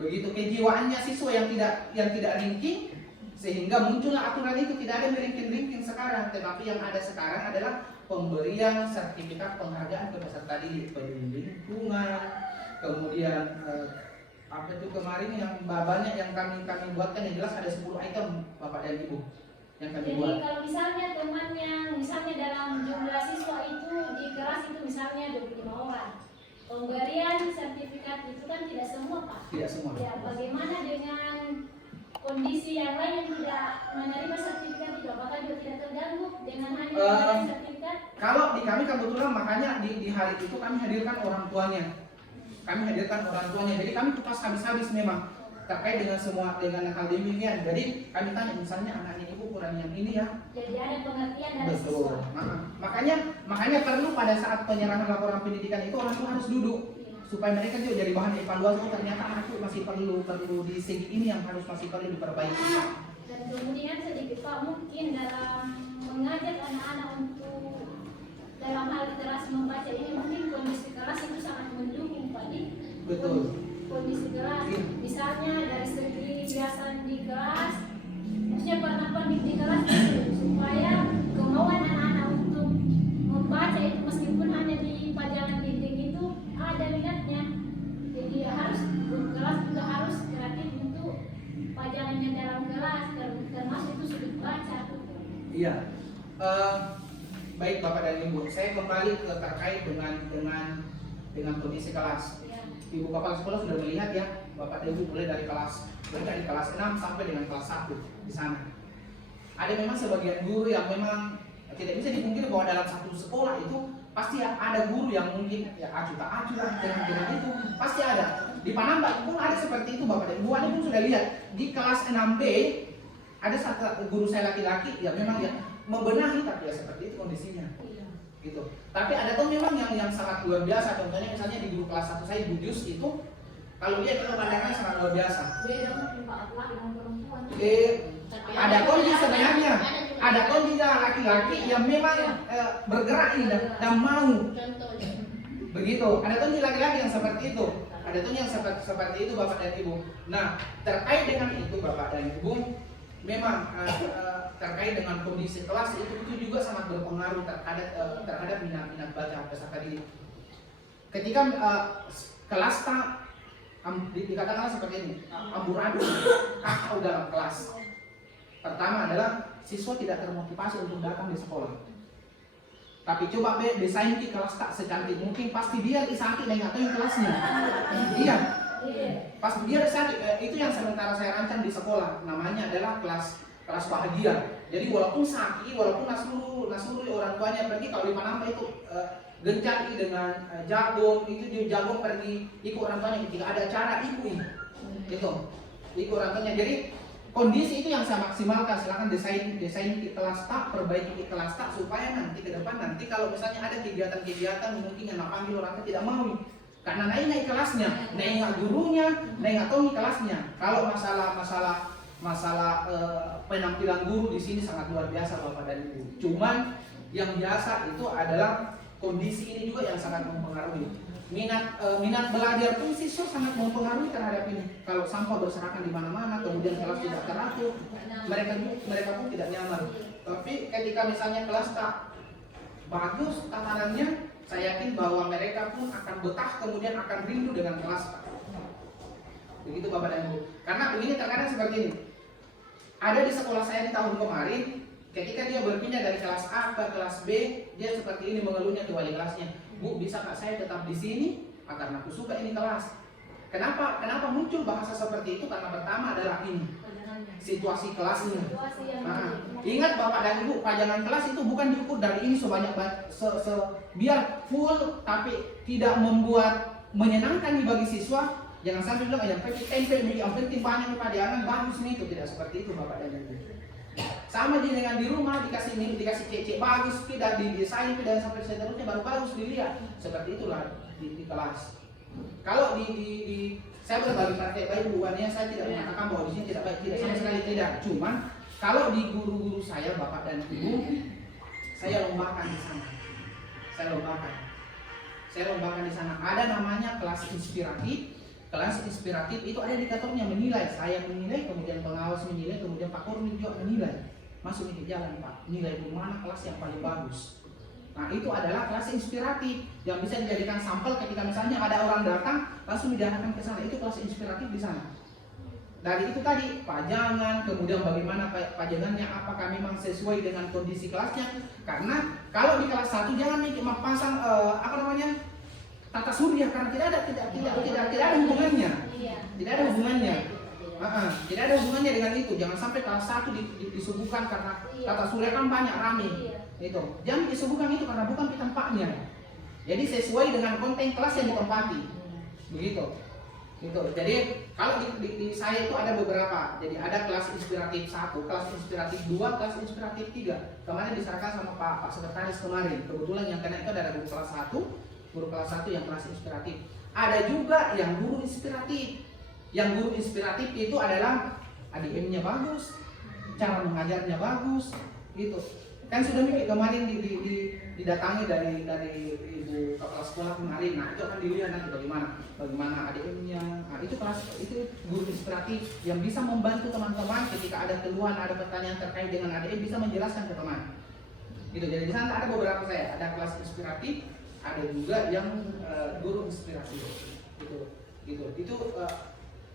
Begitu kejiwaannya siswa yang tidak ranking sehingga muncullah aturan itu. Tidak ada ranking sekarang, tetapi yang ada sekarang adalah pemberian sertifikat penghargaan ke peserta didik, peduli lingkungan, kemudian apa itu kemarin yang banyak yang kami buatkan yang jelas ada 10 item Bapak dan Ibu yang kami buat. Jadi kalau misalnya temannya misalnya dalam jumlah siswa itu di kelas itu misalnya 25 orang, pemberian sertifikat itu kan tidak semua Pak? Tidak semua. Ya, bagaimana dengan kondisi yang lain yang tidak menerima sertifikat itu, apakah juga tidak terganggu dengan hanya memberikan sertifikat? Kalau di kami kebetulan makanya di hari itu kami hadirkan orang tuanya. Jadi kami kupas habis-habis memang. terkait dengan semua dengan hal demikian. Jadi kami tanya misalnya anaknya ibu kurang yang ini ya. Jadi ada pengertian dari Betul. siswa. Makanya perlu pada saat penyerahan laporan pendidikan itu orang tua harus duduk supaya mereka juga jadi bahan evaluasi. Oh ternyata anakku masih perlu di segi ini yang masih perlu diperbaiki. Dan kemudian sedikit Pak, mungkin dalam mengajak anak-anak untuk dalam hal literasi membaca ini mungkin kondisi kelas itu sangat mendukung Pak. Betul. Kondisi kelas, misalnya dari segi kebiasaan di kelas, maksudnya perlakuan di kelas supaya kemauan anak-anak untuk membaca itu meskipun hanya di pajangan dinding itu ada minatnya. Jadi harus kelas juga harus kreatif untuk pajangan yang dalam kelas, termasuk itu sudut baca. Iya. Baik Bapak dan Ibu, saya kembali terkait dengan kondisi kelas. Ibu Bapak sekolah sudah melihat ya, Bapak dan Ibu mulai dari kelas 6 sampai dengan kelas 1 di sana. Ada memang sebagian guru yang memang tidak bisa dipungkiri bahwa dalam satu sekolah itu pasti ada guru yang mungkin ya acuh dengan itu pasti ada. Di Panambak pun ada seperti itu Bapak dan Ibu. Anda pun sudah lihat di kelas 6B ada satu guru saya laki-laki yang memang ya membenahi tapi ya seperti itu kondisinya. Gitu. Tapi ada tuh memang yang sangat luar biasa. Contohnya misalnya di guru kelas 1 saya Budius itu kalau dia kalau pandangannya sangat luar biasa. Ada kondisi sebenarnya, ada kondisi laki-laki yang memang bergerak ini dan mau. Begitu. Ada kondisi laki-laki yang seperti itu. Ada tuh yang seperti itu Bapak dan Ibu. Nah terkait dengan itu Bapak dan Ibu, memang terkait dengan kondisi kelas itu juga sangat berpengaruh terhadap minat baca peserta didik. Ketika kelas dikatakanlah seperti ini, amburadul kacau dalam kelas. Pertama adalah siswa tidak termotivasi untuk datang di sekolah. Tapi coba desain di kelas tak secantik mungkin, pasti dia disakit dan nggak tahu kelasnya. Iya. Pas dia sakit, itu yang sementara saya rancang di sekolah, namanya adalah kelas bahagia. Jadi walaupun sakit, walaupun nasuru orang tuanya pergi, kalau di Panambak itu gencati dengan jagung, itu dia jagung pergi ikut orang tuanya ketika ada acara ikut orang tuanya. Jadi kondisi itu yang saya maksimalkan. Silakan desain di kelas tak, perbaiki di kelas tak supaya nanti ke depan kalau misalnya ada kegiatan mungkin yang panggil orang tua tidak mau. Karena naik kelasnya, naik gurunya, naik tahu kelasnya. Kalau masalah penampilan guru di sini sangat luar biasa Bapak dan Ibu. Cuman yang biasa itu adalah kondisi ini juga yang sangat mempengaruhi. Minat belajar pun siswa sangat mempengaruhi terhadap ini. Kalau sampah berserakan di mana-mana, kemudian kelas tidak teratur, mereka pun tidak nyaman. Tapi ketika misalnya kelas tak bagus tatanannya, saya yakin bahwa mereka pun akan betah, kemudian akan rindu dengan kelas. Begitu Bapak dan Ibu. Karena begini terkadang seperti ini. Ada di sekolah saya di tahun kemarin, ketika dia berpindah dari kelas A ke kelas B, dia seperti ini mengeluhnya ke wali kelasnya. Bu, bisa nggak saya tetap di sini? Karena aku suka ini kelas. Kenapa muncul bahasa seperti itu? Karena pertama adalah ini situasi kelasnya. Ingat Bapak dan Ibu, pajangan kelas itu bukan diukur dari ini sebanyak biar full tapi tidak membuat menyenangkan bagi siswa. Jangan sampai bilang yang penting tempe, yang penting banyak pajangan bagus nih, itu tidak seperti itu Bapak dan Ibu. Sama dengan di rumah dikasih cek bagus, tidak didesain dan sampai seterusnya baru bagus dilihat. Seperti itulah di kelas. Kalau di saya berbagi praktek baik bukannya saya tidak mengatakan bahwa di sini tidak baik, tidak sama sekali tidak. Cuman kalau di guru-guru saya Bapak dan Ibu, saya lombakan di sana. Saya lombakan di sana. Ada namanya kelas inspiratif. Kelas inspiratif itu ada indikatornya, menilai. Saya menilai, kemudian pengawas menilai, kemudian Pak Kormi juga menilai. Masuk ke jalan Pak, nilai di mana kelas yang paling bagus. Nah itu adalah kelas inspiratif yang bisa dijadikan sampel ketika misalnya ada orang datang langsung didatangkan ke sana. Itu kelas inspiratif di sana. Dari itu tadi pajangan, kemudian bagaimana pajangannya, apakah memang sesuai dengan kondisi kelasnya. Karena kalau di kelas 1 jangan pasang tata surya, karena tidak ada hubungannya. Tidak ada hubungannya. Tidak ada hubungannya dengan itu. Jangan sampai kelas 1 disuguhkan karena tata surya kan banyak rame. Itu. Jangan disuguhkan itu karena bukan di tempatnya. Jadi sesuai dengan konten kelas yang ditempati. Begitu. Gitu. Jadi kalau di saya itu ada beberapa. Jadi ada kelas inspiratif 1, kelas inspiratif 2, kelas inspiratif 3. Kemarin diserahkan sama Pak Sekretaris kemarin. Kebetulan yang kena itu ada guru kelas 1, guru kelas 1 yang kelas inspiratif. Ada juga yang guru inspiratif. Yang guru inspiratif itu adalah ADM-nya bagus, cara mengajarnya bagus, gitu. Kan sudah mikir kemarin didatangi dari ibu kepala sekolah kemarin. Nah itu akan dilihat nanti bagaimana ADM-nya. Nah itu guru inspiratif yang bisa membantu teman-teman ketika ada keluhan, ada pertanyaan terkait dengan ADM, bisa menjelaskan ke teman. Gitu. Jadi di sana ada beberapa saya, ada kelas inspiratif, ada juga yang guru inspiratif. Gitu. Itu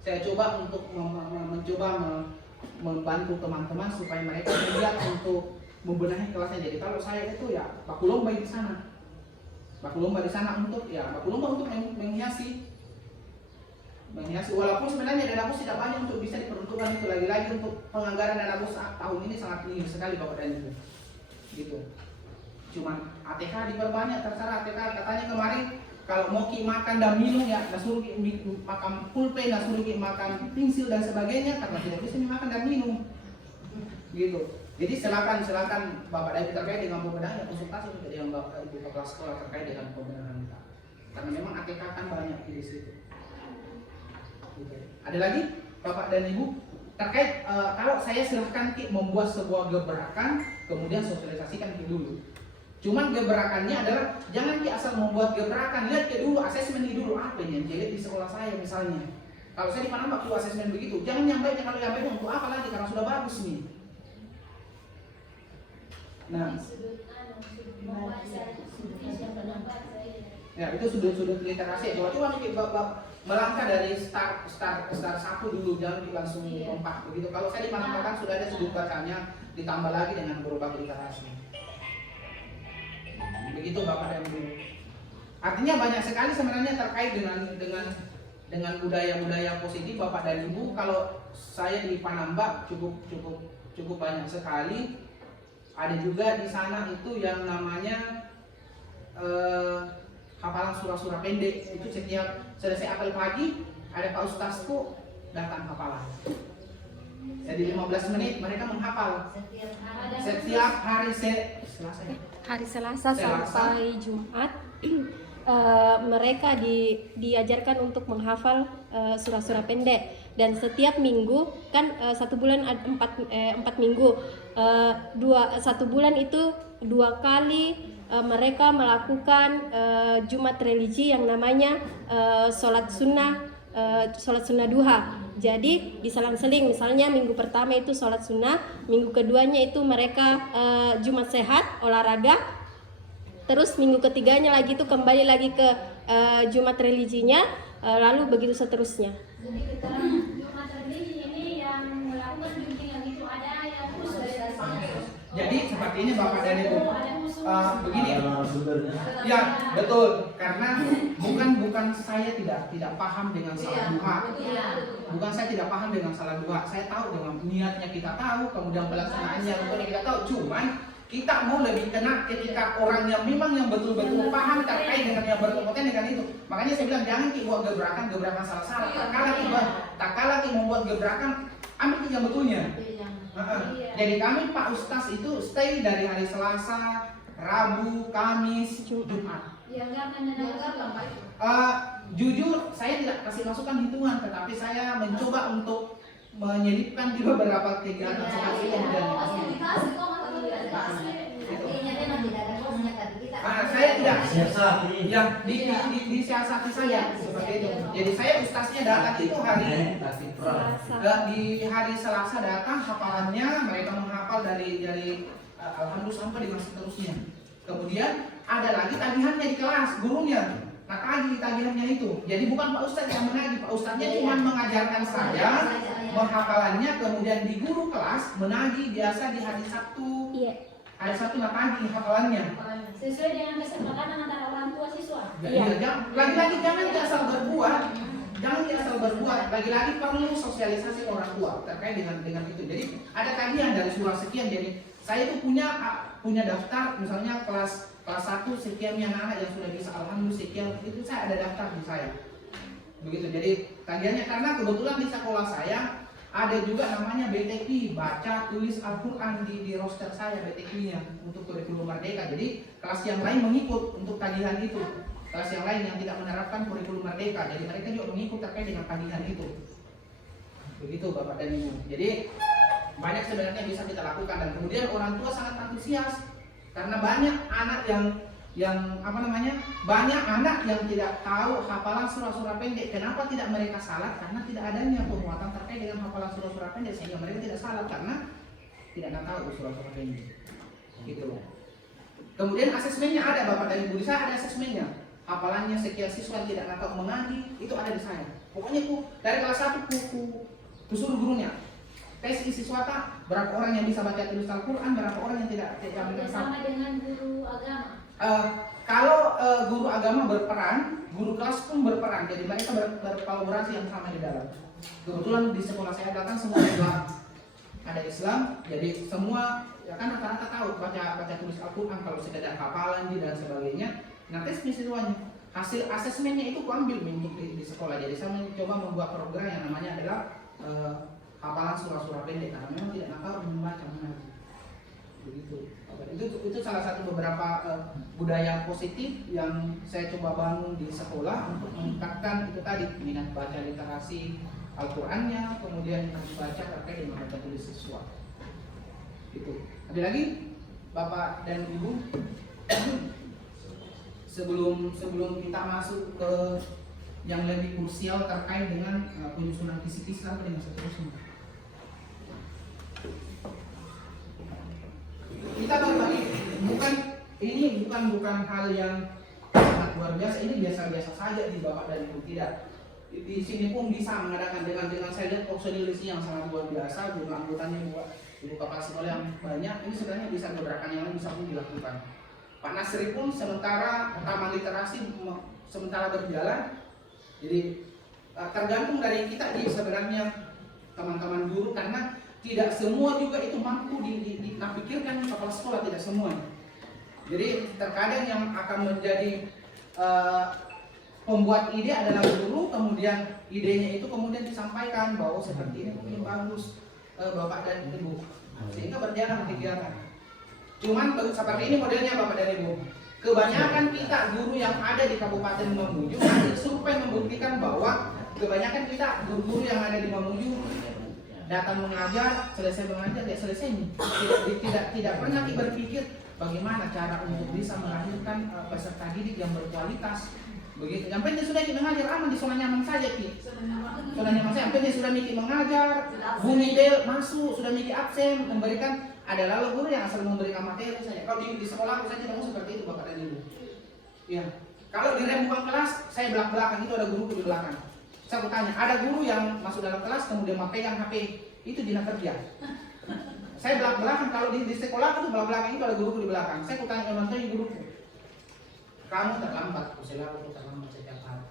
saya coba untuk mencoba membantu teman-teman supaya mereka melihat untuk membenahi kelasnya. Jadi kalau saya itu ya baku lomba di sana. Baku lomba di sana untuk menghiasi. Walaupun sebenarnya dana bos tidak banyak untuk bisa diperuntukkan itu, lagi-lagi untuk penganggaran dana bos tahun ini sangat tinggi sekali Bapak dan Ibu. Gitu. Cuman ATK diperbanyak, terserah ATK katanya kemarin kalau mau ki makan dan minum ya, suruh ki makan pulpen, suruh ki makan pensil dan sebagainya karena tidak bisa makan dan minum. Gitu. Jadi silakan Bapak dan Ibu terkait dengan pembenahan ya konsultasi dengan Bapak Ibu kepala sekolah terkait dengan pembenahan kita. Karena memang ATK kan banyak di situ. Gitu. Ada lagi Bapak dan Ibu terkait kalau saya silahkan ki membuat sebuah gebrakan kemudian sosialisasikan ki dulu. Cuman gebrakannya adalah jangan ki asal membuat gebrakan, lihat ki dulu asesmen dulu apa yang jelek di sekolah saya misalnya. Kalau saya di Panambak tuh asesmen begitu, jangan nyampaikan kalau nyampaikan untuk apa lagi karena sudah bagus nih. Nah, ya itu sudut literasi. Coba melangkah dari start 1 dulu, jangan langsung lompat begitu. Kalau saya di Panambak kan sudah ada sudut bacanya, ditambah lagi dengan berubah literasi. Begitu Bapak dan Ibu. Artinya banyak sekali sebenarnya terkait dengan budaya-budaya positif Bapak dan Ibu. Kalau saya di Panambak cukup banyak sekali. Ada juga di sana itu yang namanya hafalan surah-surah pendek. Itu setiap selesai apel pagi ada Pak Ustazku datang hafalan. Jadi 15 menit mereka menghafal. Setiap hari Selasa. Hari Selasa sampai Jumat mereka diajarkan untuk menghafal surah-surah pendek, dan setiap minggu kan 1 bulan ada 4 minggu, 1 bulan itu 2 kali mereka melakukan Jumat religi yang namanya sholat sunnah duha. Jadi diselang-seling, misalnya minggu pertama itu sholat sunnah, minggu keduanya itu mereka Jumat sehat, olahraga, terus minggu ketiganya lagi itu kembali lagi ke Jumat religinya, lalu begitu seterusnya. Jadi kita Jumat religi ini yang melakukan bimbingan itu ada yang khusus. Jadi seperti ini Bapak dan Ibu. Begini. Ya, betul. Karena bukan saya tidak paham dengan salat duha. Bukan saya tidak paham dengan salat duha. Saya tahu dengan niatnya kita tahu, kemudian pelaksanaannya kita tahu. Cuman kita mau lebih kena ketika orang yang memang yang betul-betul paham terkait dengan yang berkompeten dengan itu. Makanya saya bilang jangan kita buat gebrakan salah-salah. Tak kalah kita membuat gebrakan, ambil yang betulnya. Jadi kami Pak Ustaz itu stay dari hari Selasa, Rabu, Kamis, Jumat. Jujur saya tidak kasih masukan hitungan, tetapi saya mencoba untuk menyelipkan di beberapa kegiatan seperti itu. Saya tidak yang disiasati saya seperti itu. Jadi saya ustaznya datang itu di hari Selasa datang, hafalannya mereka menghafal dari alhamdulillah sampai dengan seterusnya. Kemudian ada lagi tagihannya di kelas, gurunya. Nah tagihannya itu. Jadi bukan Pak Ustaz yang menagih, Pak Ustaznya cuma mengajarkan saya menghafalannya, kemudian di guru kelas menagih biasa di hari Sabtu. Hari Sabtu menagih hafalannya. Sesuai dengan kesepakatan antara orang tua siswa. Lagi-lagi jangan asal berbuat. Lagi-lagi perlu sosialisasi orang tua terkait dengan itu. Jadi ada tagihan dari surah sekian. Jadi saya itu punya daftar, misalnya kelas 1 sekian anak-anak yang sudah bisa alhamdulillah sekian, itu saya ada daftar di saya. Begitu. Jadi tagihannya karena kebetulan di sekolah saya ada juga namanya BTQ, baca tulis Al-Quran di roster saya BTQ-nya untuk kurikulum Merdeka. Jadi kelas yang lain mengikut untuk tagihan itu. Kelas yang lain yang tidak menerapkan kurikulum Merdeka, jadi mereka juga mengikut terkait dengan tagihan itu. Begitu Bapak dan Ibu. Jadi banyak sebenarnya bisa kita lakukan, dan kemudian orang tua sangat antusias karena banyak anak yang banyak anak yang tidak tahu hafalan surah-surah pendek. Kenapa tidak mereka salat? Karena tidak adanya pemuatan terkait dengan hafalan surah-surah pendek, sehingga mereka tidak salat karena tidak tahu surah-surah pendek. Gitu. Kemudian asesmennya ada Bapak dan Ibu, di saya ada asesmennya. Hafalannya sekian siswa yang tidak tahu mengaji, itu ada di saya. Pokoknya dari kelas 1 ku suruh gurunya tes isi siswa, berapa orang yang bisa baca tulis Al-Quran, berapa orang yang tidak sama dengan guru agama. Kalau guru agama berperan, guru kelas pun berperan, jadi mereka berkolaborasi yang sama di dalam. Kebetulan di sekolah saya datang semua Islam, ada Islam, jadi semua ya kan rata-rata tahu baca tulis Al-Quran, kalau sekedar hafalan dan sebagainya. Nah tes siswanya, hasil asesmennya itu kuambil di sekolah. Jadi saya mencoba membuat program yang namanya adalah hafalan surah-surah pendek, karena memang tidak nakal membaca mengaji. Begitu. Itu salah satu beberapa budaya positif yang saya coba bangun di sekolah untuk meningkatkan itu tadi, minat baca literasi Al-Qurannya, kemudian membaca terkait dengan baca tulis siswa. Itu. Ada lagi Bapak dan Ibu, sebelum kita masuk ke yang lebih krusial terkait dengan penyusunan kisi-kisi sampai dengan seterusnya. Kita berbagi, bukan hal yang sangat luar biasa, ini biasa-biasa saja di Bapak dan Ibu, tidak. Di sini pun bisa mengadakan dengan saya lihat personilisi yang sangat luar biasa, jumlah anggotanya Ibu Kapal Sekolah yang banyak, ini sebenarnya bisa gerakan yang lain bisa pun dilakukan. Pak Nasri pun sementara taman literasi sementara berjalan, jadi tergantung dari kita sebenarnya teman-teman guru, karena tidak semua juga itu mampu dipikirkan kepala sekolah, tidak semua. Jadi terkadang yang akan menjadi pembuat ide adalah guru, kemudian idenya itu kemudian disampaikan bahwa seperti ini mungkin bagus Bapak dan Ibu, sehingga berjalan kegiatan. Cuman seperti ini modelnya Bapak dan Ibu. Kebanyakan kita guru yang ada di Kabupaten Mamuju, hasil survei membuktikan bahwa kebanyakan kita guru-guru yang ada di Mamuju datang mengajar, selesai mengajar, ya selesai nih. Tidak pernah berpikir bagaimana cara untuk bisa melahirkan peserta didik yang berkualitas. Begitu. Yang penting sudah mengajar aman di zona nyaman saja Ki. Zona nyaman saja. Yang penting sudah Miki mengajar, bunyi bel masuk, sudah Miki absen, memberikan. Ada lalu guru yang asal memberikan materi saja. Kalau di sekolah saya tidak mau seperti itu Bapak dan Ibu. Ya. Kalau di rem bukan kelas, saya belak-belakan, itu ada guru di belakang. Saya bertanya, ada guru yang masuk dalam kelas kemudian memegang HP, itu dina kerja. Saya belak-belakan, kalau di sekolah itu belak-belakan, itu ada guru di belakang. Saya bertanya memang tanya guruku, kamu terlambat, aku terlambat setiap hari.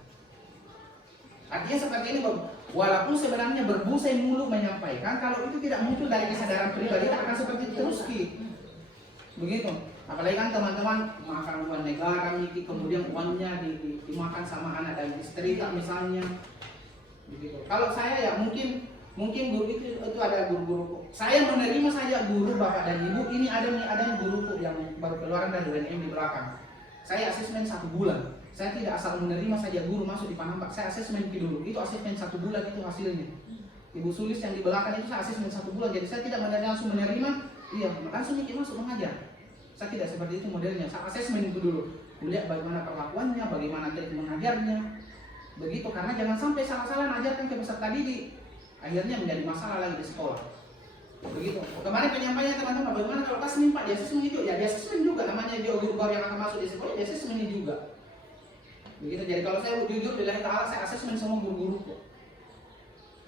Artinya seperti ini, walaupun sebenarnya berbusai mulut menyampaikan, kalau itu tidak muncul dari kesadaran pribadi, akan seperti itu terus Ki. Begitu. Apalagi kan teman-teman makan uang negara, kemudian uangnya dimakan sama anak dan istri misalnya. Begitu. Kalau saya ya mungkin guru itu ada guru-guru. Saya menerima saja guru Bapak dan Ibu. Ini ada guruku yang baru keluaran dari UNM di belakang. Saya asesmen 1 bulan. Saya tidak asal menerima saja guru masuk di Panampak. Saya asesmen dulu. Itu asesmen 1 bulan itu hasilnya. Ibu Sulis yang di belakang itu saya asesmen 1 bulan. Jadi saya tidak langsung menerima. Iya, langsung masuk mengajar. Saya tidak seperti itu modelnya. Saya asesmen itu dulu. Lihat bagaimana perlakuannya, bagaimana teknik mengajarnya. Begitu, karena jangan sampai salah-salah mengajarkan ke peserta didik. Akhirnya menjadi masalah lagi di sekolah. Begitu. Kemarin penyampaiannya teman-teman, bagaimana kalau kelas mimpak di asesmen itu? Ya di asesmen juga, namanya dia guru baru yang akan masuk di sekolah, di asesmen juga. Begitu. Jadi kalau saya jujur, billahi ta'ala saya asesmen semua guru-guruku.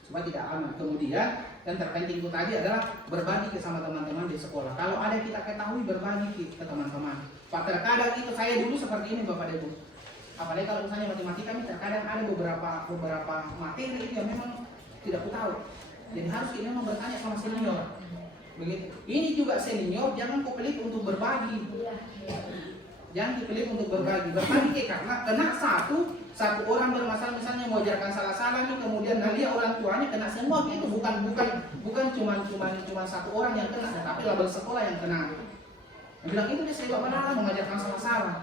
Supaya tidak aman. Kemudian yang terpenting itu tadi adalah berbagi ke sama teman-teman di sekolah. Kalau ada kita ketahui, berbagi ke teman-teman. Pak, terkadang itu saya dulu seperti ini Bapak Ibu. Apalagi kalau misalnya matematika, terkadang ada beberapa materi yang memang tidak ku tahu. Jadi harus kita memang bertanya sama senior. Begitu. Ini juga senior, jangan kau pelit untuk berbagi. Jangan dipilih untuk berbagi karena kena satu orang bermasalah misalnya mengajarkan salah-salah nih, kemudian dia orang tuanya kena semua gitu, bukan cuma satu orang yang kena, tapi label sekolah yang kena. Dia bilang itu dia sebab anak mengajarkan salah-salah.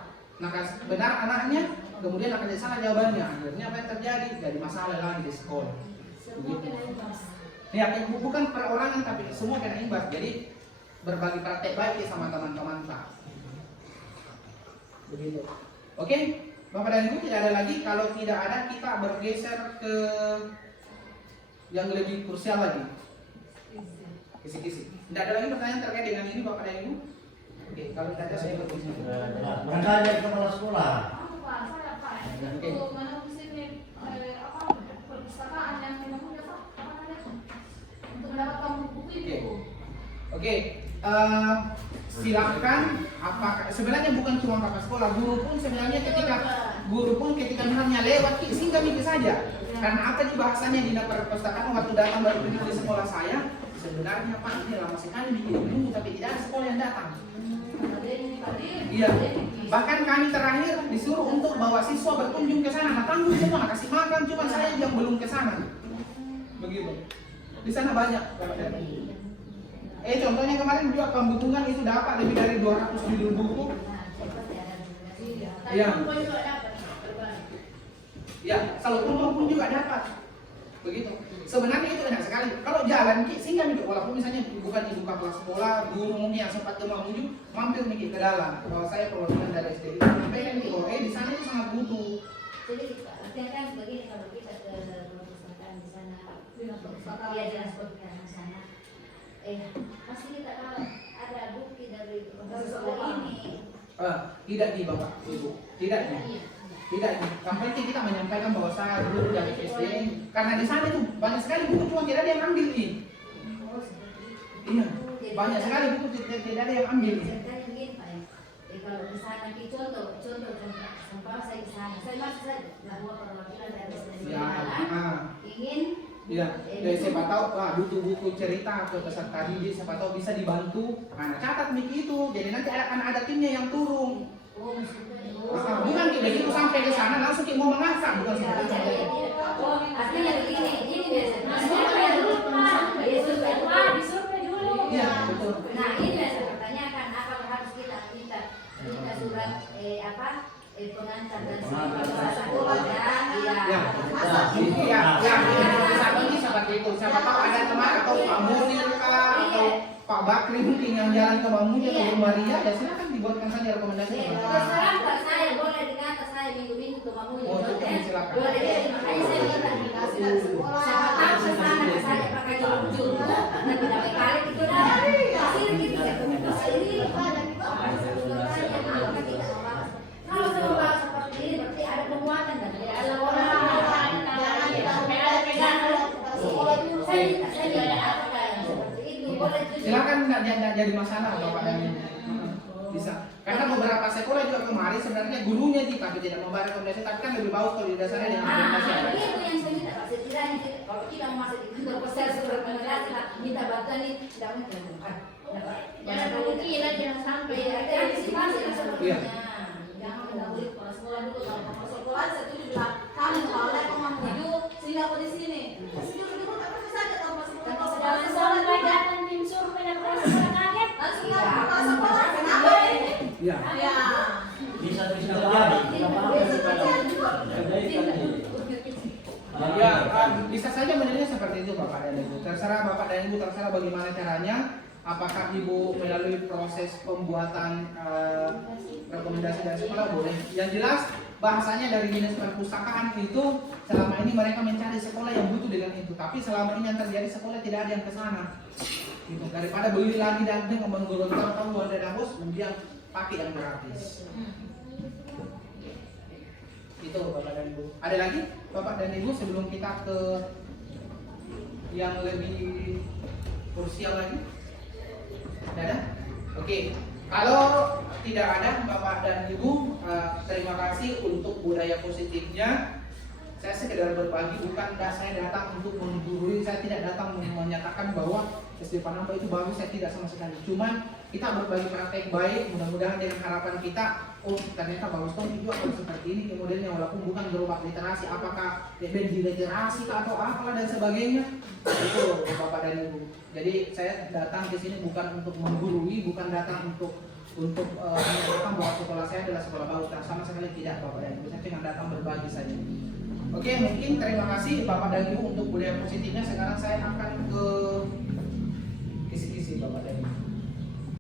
Nah benar anaknya, kemudian akan jadi salah jawabannya. Akhirnya apa yang terjadi? Jadi masalah lagi di sekolah. Semua kena imbas. Ya, bukan perorangan tapi semua kena imbas. Jadi berbagi praktek baik ya sama teman-teman Pak. Begitu. Oke, Bapak dan Ibu, tidak ada lagi. Kalau tidak ada, kita bergeser ke yang lebih krusial lagi. Kisi-kisi. Tidak ada lagi pertanyaan terkait dengan ini Bapak dan Ibu? Oke, kalau tidak ada saya bergeser. Berangkat dari kepala sekolah. Aku Pak, saya Pak. Oke. Untuk mana sini apa perpustakaan yang mudah Pak? Apa namanya? Untuk mendapatkan buku itu. Oke, silakan. Apakah sebenarnya bukan cuma kakak sekolah, guru pun sebenarnya ketika misalnya lewat singgah mikir saja. Karena apa di bahasanya di perpustakaan waktu datang baru di sekolah saya, sebenarnya Pak ini lama sekali bikin buku tapi tidak ada sekolah yang datang. Iya. Bahkan kami terakhir disuruh untuk bawa siswa berkunjung ke sana, nah tanggung semua, nah kasih makan, cuma saya yang belum ke sana. Begitu. Di sana banyak. Contohnya kemarin juga pembukuan itu dapat lebih dari 200 judul buku. Iya. Ya, kalau pun juga dapat. Begitu. Sebenarnya itu enak sekali. Kalau jalan singgah nih, walaupun misalnya bukan di buka kelas sekolah, guru mungkin yang sempat ke Mamuju, mampir nih ke dalam. Kalau saya perwakilan dari STI, sampaikan di bawah, di sana itu sangat butuh. Jadi artinya kan begini, kalau kita ke perpustakaan di sana, dia transportkan di sana, pasti kita tahu ada bukti dari sekolah ini. Tidak nih Bapak, Ibu, tidak nih. Tidak, yang penting kita menyampaikan bahwa saya guru dari SDN, karena di sana itu banyak sekali buku cuma tidak ada yang ambil nih. Iya, banyak sekali buku tidak ada yang ambil. Ceritanya begini Pak, kalau di sana contoh sampah saya di sana, saya masih saja bahwa perwakilan dari SDN ingin. Iya, dari siapa tahu butuh buku cerita atau peserta didik, siapa tahu bisa dibantu. Nah, catat mik itu, jadi nanti akan ada timnya yang turun. Bukan kayak begitu sampai ke sana langsung kayak mau mengasah, bukan seperti itu. Artinya begini, ini biasa. Disurvei dulu. Iya, betul. Nah, ini biasa pertanyakan apa harus kita surat pengantar dan sekolah ya. Saat ini seperti itu. Siapa tahu ada teman atau Pak Munir atau Pak Bakri mungkin yang jalan ke Mamuju atau Bu Maria, ya silakan dibuatkan saja rekomendasi. Terserah Pak, saya boleh dikata saya minggu-minggu ke Mamuju. Silakan. Boleh, makanya saya minta siapa tahu kesana ke saya pakai juru dan tidak kali itu dah. Pasti gitu ya. Ini kalau saya bahas seperti ini berarti ada penguatan dan tidak ada orang. Saya tidak ada seperti itu. Silakan tidak jadi masalah Bapak dan Ibu. Bisa. Karena beberapa sekolah juga kemarin sebenarnya gurunya tapi tidak membayar rekomendasi, tapi kan lebih bagus kalau di dasarnya dengan rekomendasi. Itu yang saya minta. Setidaknya kalau kita mau masuk itu berpesan rekomendasi minta bantuan ini tidak mungkin. Jangan kemungkinan jangan sampai Ada antisipasi sepertinya. Iya. Jangan mendahului kepala sekolah dulu. Kalau kepala sekolah saya tuh bilang kami kalau lagi Mamuju sehingga aku di sini. Sejujurnya apa saja kalau kepala sekolah. Jangan sampai datang tim survei dan sekolah kaget. Langsung kepala sekolah kenapa ini? Iya. Ya. Bisa terjadi. Ya, bisa saja modelnya seperti itu Bapak dan Ibu. Terserah Bapak dan Ibu, terserah bagaimana caranya. Apakah Ibu melalui proses pembuatan rekomendasi dari sekolah boleh. Yang jelas bahasanya dari dinas perpustakaan itu selama ini mereka mencari sekolah yang butuh dengan itu. Tapi selama ini yang terjadi sekolah tidak ada yang ke sana. Gitu. Daripada beli lagi dan menggelontorkan tahu ada dapus, kemudian pakai yang gratis. Itu Bapak dan Ibu. Ada lagi Bapak dan Ibu sebelum kita ke yang lebih krusial lagi? Tidak ada? Oke. Kalau tidak ada Bapak dan Ibu, terima kasih untuk budaya positifnya. Saya sekedar berbagi, bukan saya datang untuk menggurui, saya tidak datang menyatakan bahwa SD Panamba itu bagus, saya tidak sama sekali. Cuman kita berbagi praktek baik, mudah-mudahan dengan harapan kita, oh ternyata bagus toh itu akan seperti ini kemudiannya, walaupun bukan gerobak literasi, apakah di literasi atau apalah dan sebagainya, itu Bapak dan Ibu. Jadi saya datang ke sini bukan untuk menggurui, bukan datang untuk menyatakan bahwa sekolah saya adalah sekolah bagus, sama sekali tidak Bapak dan Ibu. Saya cuma datang berbagi saja. Oke, mungkin terima kasih Bapak dan Ibu untuk budaya positifnya. Sekarang saya akan ke